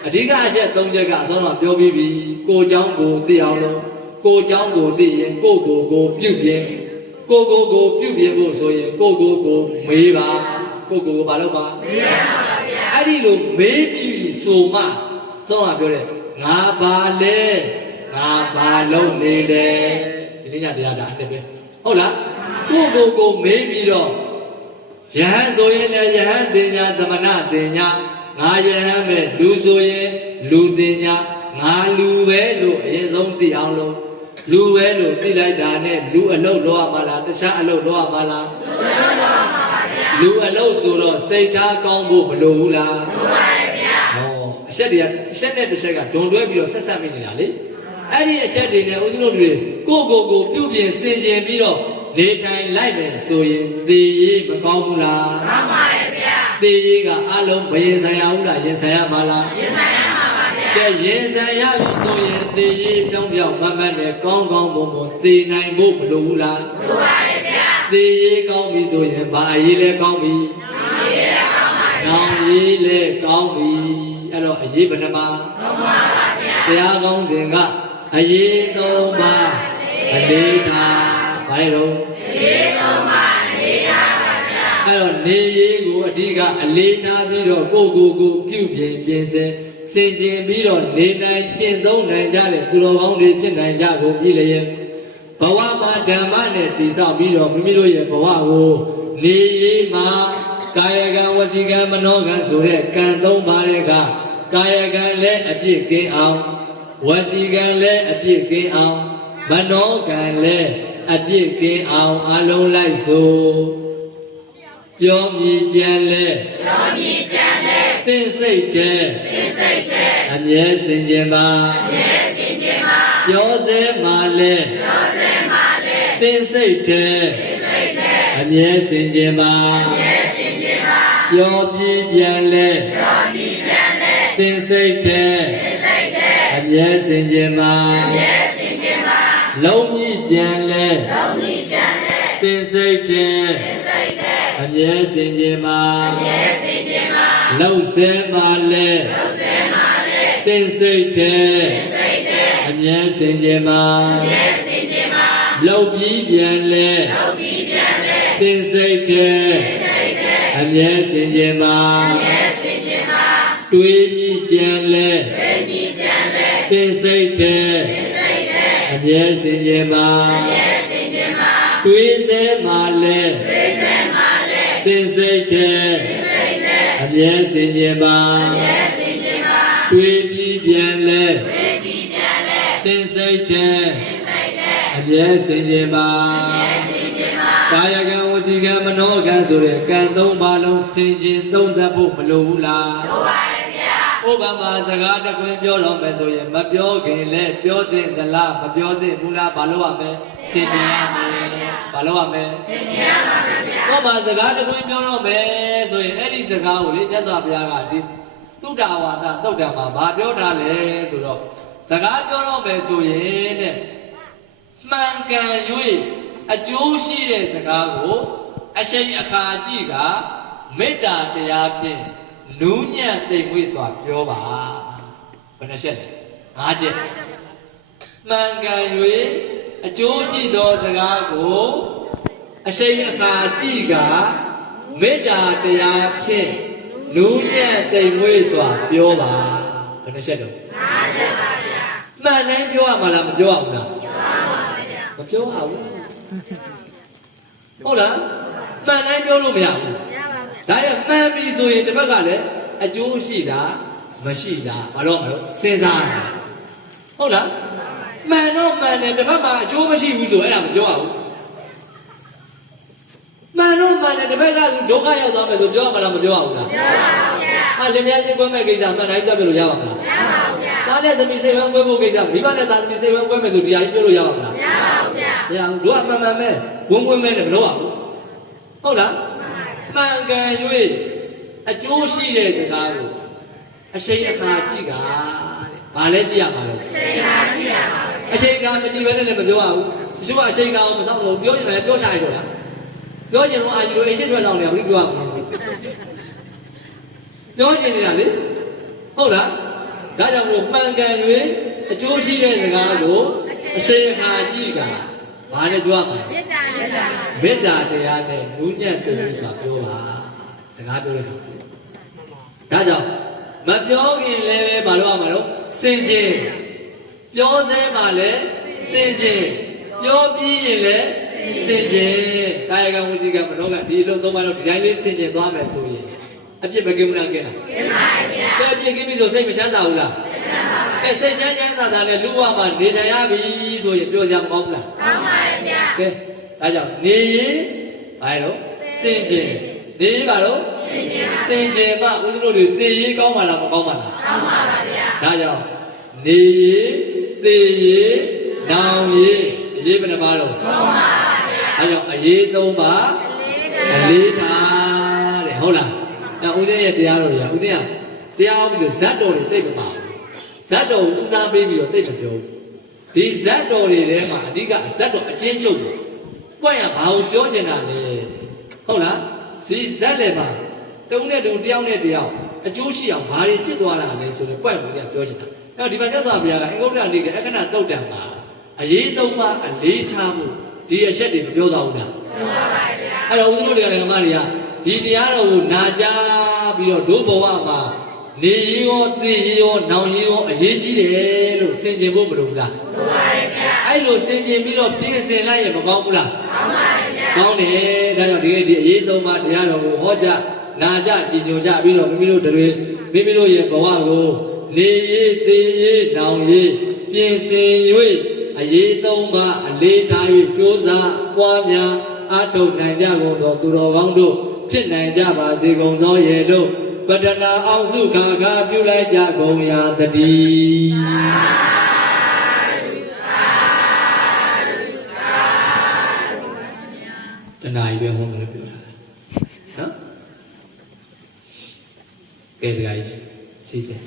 အဓိကအချက်3ချက်ကအဆုံးတော့ပြောပြီးပြီကိုเจ้าကိုသိအောင်လို့ကိုเจ้าကိုသိရင်ကိုပြုပြင်ကိုပြုပြင်ဖို့ဆိုရင်ကိုမေးပါကိုဘာလုပ်ပါမေးပါဗျာအဲ့ဒီလိုမေးပြီးဆိုမှဆုံးတော့ပြောတယ်ငါဘာလဲငါဘာလုပ်နေတယ်ဒီနေ့ညတရားဒါအဲ့ပဲဟုတ်လားကိုမေးပြီးတော့ယဟန်ဆိုရင်လည်းယဟန်တင်ညာသမဏတင်ညာငါယဟန်ပဲလူဆိုရင်လူတင်ညာငါလူပဲလို့အရင်ဆုံးသိအောင်လို့လူပဲလို့သိလိုက်တာနဲ့လူအလုပ်လုပ်ရမှာလားတခြားအလုပ်လုပ်ရမှာလားလူအလုပ်ဆိုတော့စိတ်ထားကောင်းဖို့မလိုဘူးလားလိုပါတယ်ဗျာဟောအချက်တွေကတစ်ချက်နဲ့တစ်ချက်ကဒုံတွဲပြီးတော့ဆက်ဆက်မိနေတာလေအဲ့ဒီအချက်တွေနဲ့ဦးဇင်းတို့တွေကိုပြုပြင်ဆင်ခြင်ပြီးတော့နေထိုင်လိုက်မယ်ဆိုရင်သေရေးမကောင်းဘူးလားမှန်ပါရဲ့ သေရေးကအလုံးမရင်ဆိုင်ရဘူးလားရင်ဆိုင်ရမှာလားရင်ဆိုင်ရမှာပါဗျာကဲရင်ဆိုင်ရပြီဆိုရင်သေရေးပြောင်းပြောင်းမတ်မတ်နဲ့ကောင်းကောင်းမွန်မွန်သေနိုင်ဖို့မလိုဘူးလားလိုပါတယ်ဗျာသေရေးကောင်းပြီဆိုရင်ဘာအရေးလဲကောင်းပြီကောင်းရေးလဲကောင်းပြီအဲ့တော့အရေးဘယ်နှပါသုံးပါပါဗျာတရားကောင်းစဉ်ကအရေးသုံးပါအလေးထားဘာလဲတော့အရေးသုံးပါအလေးထားပါဗျာအဲ့တော့နေရေးကိုအဓိကအလေးထားပြီးတော့ကိုပြုပြင်စင်စင်ကျင်ပြီးတော့နေနိုင်ကျင့်သုံးနိုင်ကြတဲ့သူတော်ကောင်းတွေဖြစ်နိုင်ကြကုန်ပြီလေဘဝမှာဓမ္မနဲ့တည်ဆောက်ပြီးတော့မိမိတို့ရဲ့ဘဝကိုနေရေးမှာကာယကံဝစီကံမနောကံဆိုတဲ့ကံသုံးပါးတွေကကာယကံလည်းအပြည့်ကင်းအောင်ဝစီကံလည်းအပြည့်ကင်းအောင်မနောကံလည်းအပြည့်ကင်းအောင်အလုံးလိုက်ဆိုပြောမြည်ကြံလဲသင်စိတ်တဲ့အမြဲစင်ကြင်ပါပြောစေမှလဲသင်စိတ်တဲ့အမြဲစင်ကြင်ပါပြောပြပြန်လဲသင်စိတ်တဲ့အမြဲစင်ကြင်ပါလုံးမြည်ကြံလဲသင်စိတ်တဲ့အမြဲစင်ကြင်ပါလှုပ်ဆဲမှလဲသင်စိတ်တဲ့အမြဲစင်ကြင်ပါလှုပ်ပြီးပြန်လဲသင်စိတ်တဲ့အမြဲစင်ကြင်ပါတွေးမိကြံလဲသင်စိတ်တဲ့အမြဲစင်ကြင်ပါတွေးစေမှလဲသင်စိတ်တဲ့အမြဲစင်ကြင်ပါတွေးပြီးပြန်လဲသင်စိတ်တဲ့အမြဲစင်ကြင်ပါကာယကံဝစီကံမနောကံဆိုတဲ့ကံသုံးပါးလုံးစင်ကြင်သုံးသပ်ဖို့မလိုဘူးလားလိုပါတယ်ဗျာဥပမာစကားတစ်ခွန်းပြောတော့မယ်ဆိုရင်မပြောခင်လည်းပြောတဲ့သလားမပြောတဲ့ဘူးလားဘာလို့ရမလဲစင်ကြင်ရမယ်ဘာလို့ရမလဲစင်ကြင်ရပါမယ်ဗျာဥပမာစကားတစ်ခွန်းပြောတော့မယ်ဆိုရင်အဲ့ဒီစကားကိုလေမြတ်စွာဘုရားကဒီသုဒ္ဓဝါဒသုတ်တံမှာဘာပြောထားလဲဆိုတော့စကားပြောတော့မယ်ဆိုရင်တဲ့မှန်ကန်၍အကျိုးရှိတဲ့စကားကိုအရှိန်အခါကြည့်ကမေတ္တာတရားဖြင့်နူးညံ့သိမ်မွေ့စွာပြောပါဘယ်နှချက်လဲ၅ချက်မှန်ကန်၍အကျိုးရှိသောစကားကိုအရှိန်အခါကြည့်ကမေတ္တာတရားဖြင့်နူးညံ့သိမ်မွေ့စွာပြောပါဘယ်နှချက်တော့၅ချက်ပါဗျာမှန်တိုင်းပြောရမှာလားမပြောရဘူးလားမပြောရဘူးဟုတ်လားမှန်တိုင်းပြောလို့မရဘူးဒါရမှန်ပြီဆိုရင်တစ်ဖက်ကလည်းအကျိုးရှိတာမရှိတာဘာလို့မလို့စဉ်းစားတာဟုတ်လားမှန်တော့မှန်တယ်တစ်ဖက်မှာအကျိုးမရှိဘူးဆိုအဲ့ဒါမပြောရဘူးမှန်တော့မှန်တယ်တစ်ဖက်ကဒုက္ခရောက်သွားမယ်ဆိုပြောရမလားမပြောရဘူးလားပြောပါဘူးဗျာဟာလင်မယားချင်းကွဲမဲ့ကိစ္စမှန်တိုင်းပြောပြလို့ရပါမလားမရပါဘူးဗျာသားနဲ့သမီးစိတ်ဝမ်းကွဲဖို့ကိစ္စမိဘနဲ့သားသမီးစိတ်ဝမ်းကွဲမဲ့ဆိုဒီဟာကြီးပြောလို့ရပါမလားမရပါဘူးဗျာမရဘူးတို့ကမှန်မှန်ပဲဝုန်းဝင်းမဲနဲ့မလုပ်ရဘူးဟုတ်လားမှန်ကန်၍အကျိုးရှိတဲ့စကားကိုအရှိန်အခါကြည့်ကတဲ့ဘာလဲကြည့်ရမှာလဲအရှိန်အခါကြည့်ရမှာအရှိန်အခါမကြည့်ဘဲနဲ့လည်းမပြောရဘူးတချို့ကအရှိန်အခါကိုမဆောင်လို့ပြောရင်လည်းပြောချင်တယ်လားပြောချင်တော့အာကြီးတို့အိမ်ချင်းထွက်ဆောင်နေတာဘယ်လိုပြောရမလဲပြောချင်နေတာလေဟုတ်လားဒါကြောင့်မို့မှန်ကန်၍အကျိုးရှိတဲ့စကားကိုအရှိန်အခါကြည့်ကဘာလဲပြောရမှာမေတ္တာတရားနဲ့နူးညံ့သိလို့ဆိုတာပြောပါစကားပြောတဲ့အခါဒါကြောင့်မပြောခင်လည်းပဲမလုပ်ရမှာတော့စင်ကြင်ပြောသေးမှလည်းစင်ကြင်ပြောပြီးရင်လည်းစင်ကြင်ကာယကံဝစီကံမနောကံဒီလိုသုံးပါလို့ဒီတိုင်းလေးစင်ကြင်သွားမယ်ဆိုရင်အပြစ်မကင်းမလားကင်းလားကင်းပါဗျာအပြစ်ကင်းပြီဆိုစိတ်မချမ်းသာဘူးလားချမ်းသာပါဗျာစိတ်ချမ်းသာနဲ့လူ့ဘဝမှာနေထိုင်ရပြီဆိုရင်ပြောစရာမကောင်းဘူးလားကောင်းပါရဲ့ဗျာကဲဒါကြောင့်နေရင်ဘာလို့စင်ကြင်နေရင်ဘာလို့စင်ကြင်မှဦးဇင်းတို့တွေသိရေးကောင်းပါလားမကောင်းပါလားကောင်းပါပါဗျာဒါကြောင့်နေရင်သိရေးနောင်ရေးအရေးဘယ်နှပါတော့ကောင်းပါပါဗျာဒါကြောင့်အရေး၃ပါအလေးထားတဲ့ဟုတ်လားအ ဦးသိန်းရဲ့တရားတော်တွေကဦးသိန်းကတရားဟောပြီးဆိုဇတ်တော်တွေသိမပါဘူးဇတ်တော်ကိုစူးစမ်းပေးပြီးတော့သိမပြောဒီဇတ်တော်တွေထဲမှာအဓိကဇတ်တော်အချင်းချုပ်တယ်ပွင့်ရဘာကိုပြောချင်တာလဲဟုတ်လားဒီဇတ်လည်းမှာတုံးနဲ့တုံးတယောက်နဲ့တယောက်အကျိုးရှိအောင်ဘာတွေဖြစ်သွားတာလဲဆိုတော့ပွင့်ကိုပြောချင်တာအဲ့တော့ဒီမှာမြတ်စွာဘုရားကအင်္ဂုတ္တရတိကအခဏတုတ်တံမှာအရေးသုံးပါအလေးထားမှုဒီအချက်တွေမပြောတော့ဘူးလားပြောပါပါဗျာအဲ့တော့ဦးဇင်းတို့တွေကဓမ္မတွေကဒီတရားတော်ကိုနာကြားပြီးတော့ဒုဘဝမှာနေရောသိရောနောင်ရောအရေးကြီးတယ်လို့ဆင်ခြင်ဖို့မလိုဘူးလားမှန်ပါဗျာအဲ့လိုဆင်ခြင်ပြီးတော့ပြင်ဆင်လိုက်ရင်မကောင်းဘူးလားမှန်ပါဗျာကောင်းတယ်ဒါကြောင့်ဒီနေ့ဒီအရေးသုံးပါတရားတော်ကိုဟောကြားနာကြကြည်ညိုကြပြီးတော့မိမိတို့တွေမိမိတို့ရဲ့ဘဝကိုနေရေးသိရေးနောင်ရေးပြင်ဆင်၍အရေးသုံးပါအလေးထား၍ကြိုးစားပွားများအားထုတ်နိုင်ကြကုန်သောသူတော်ကောင်းတို့ဖြစ်နိုင်ကြပါစေကုန်သောရဲ့တို့ပတ္တနာအောင်စုခါခါပြုလိုက်ကြကုန်ရာတည်းတဏှာကြီးပဲဟောမလို့ပြောတာနော်ကဲဒါကြီးစီးတယ်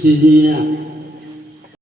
စီစီရ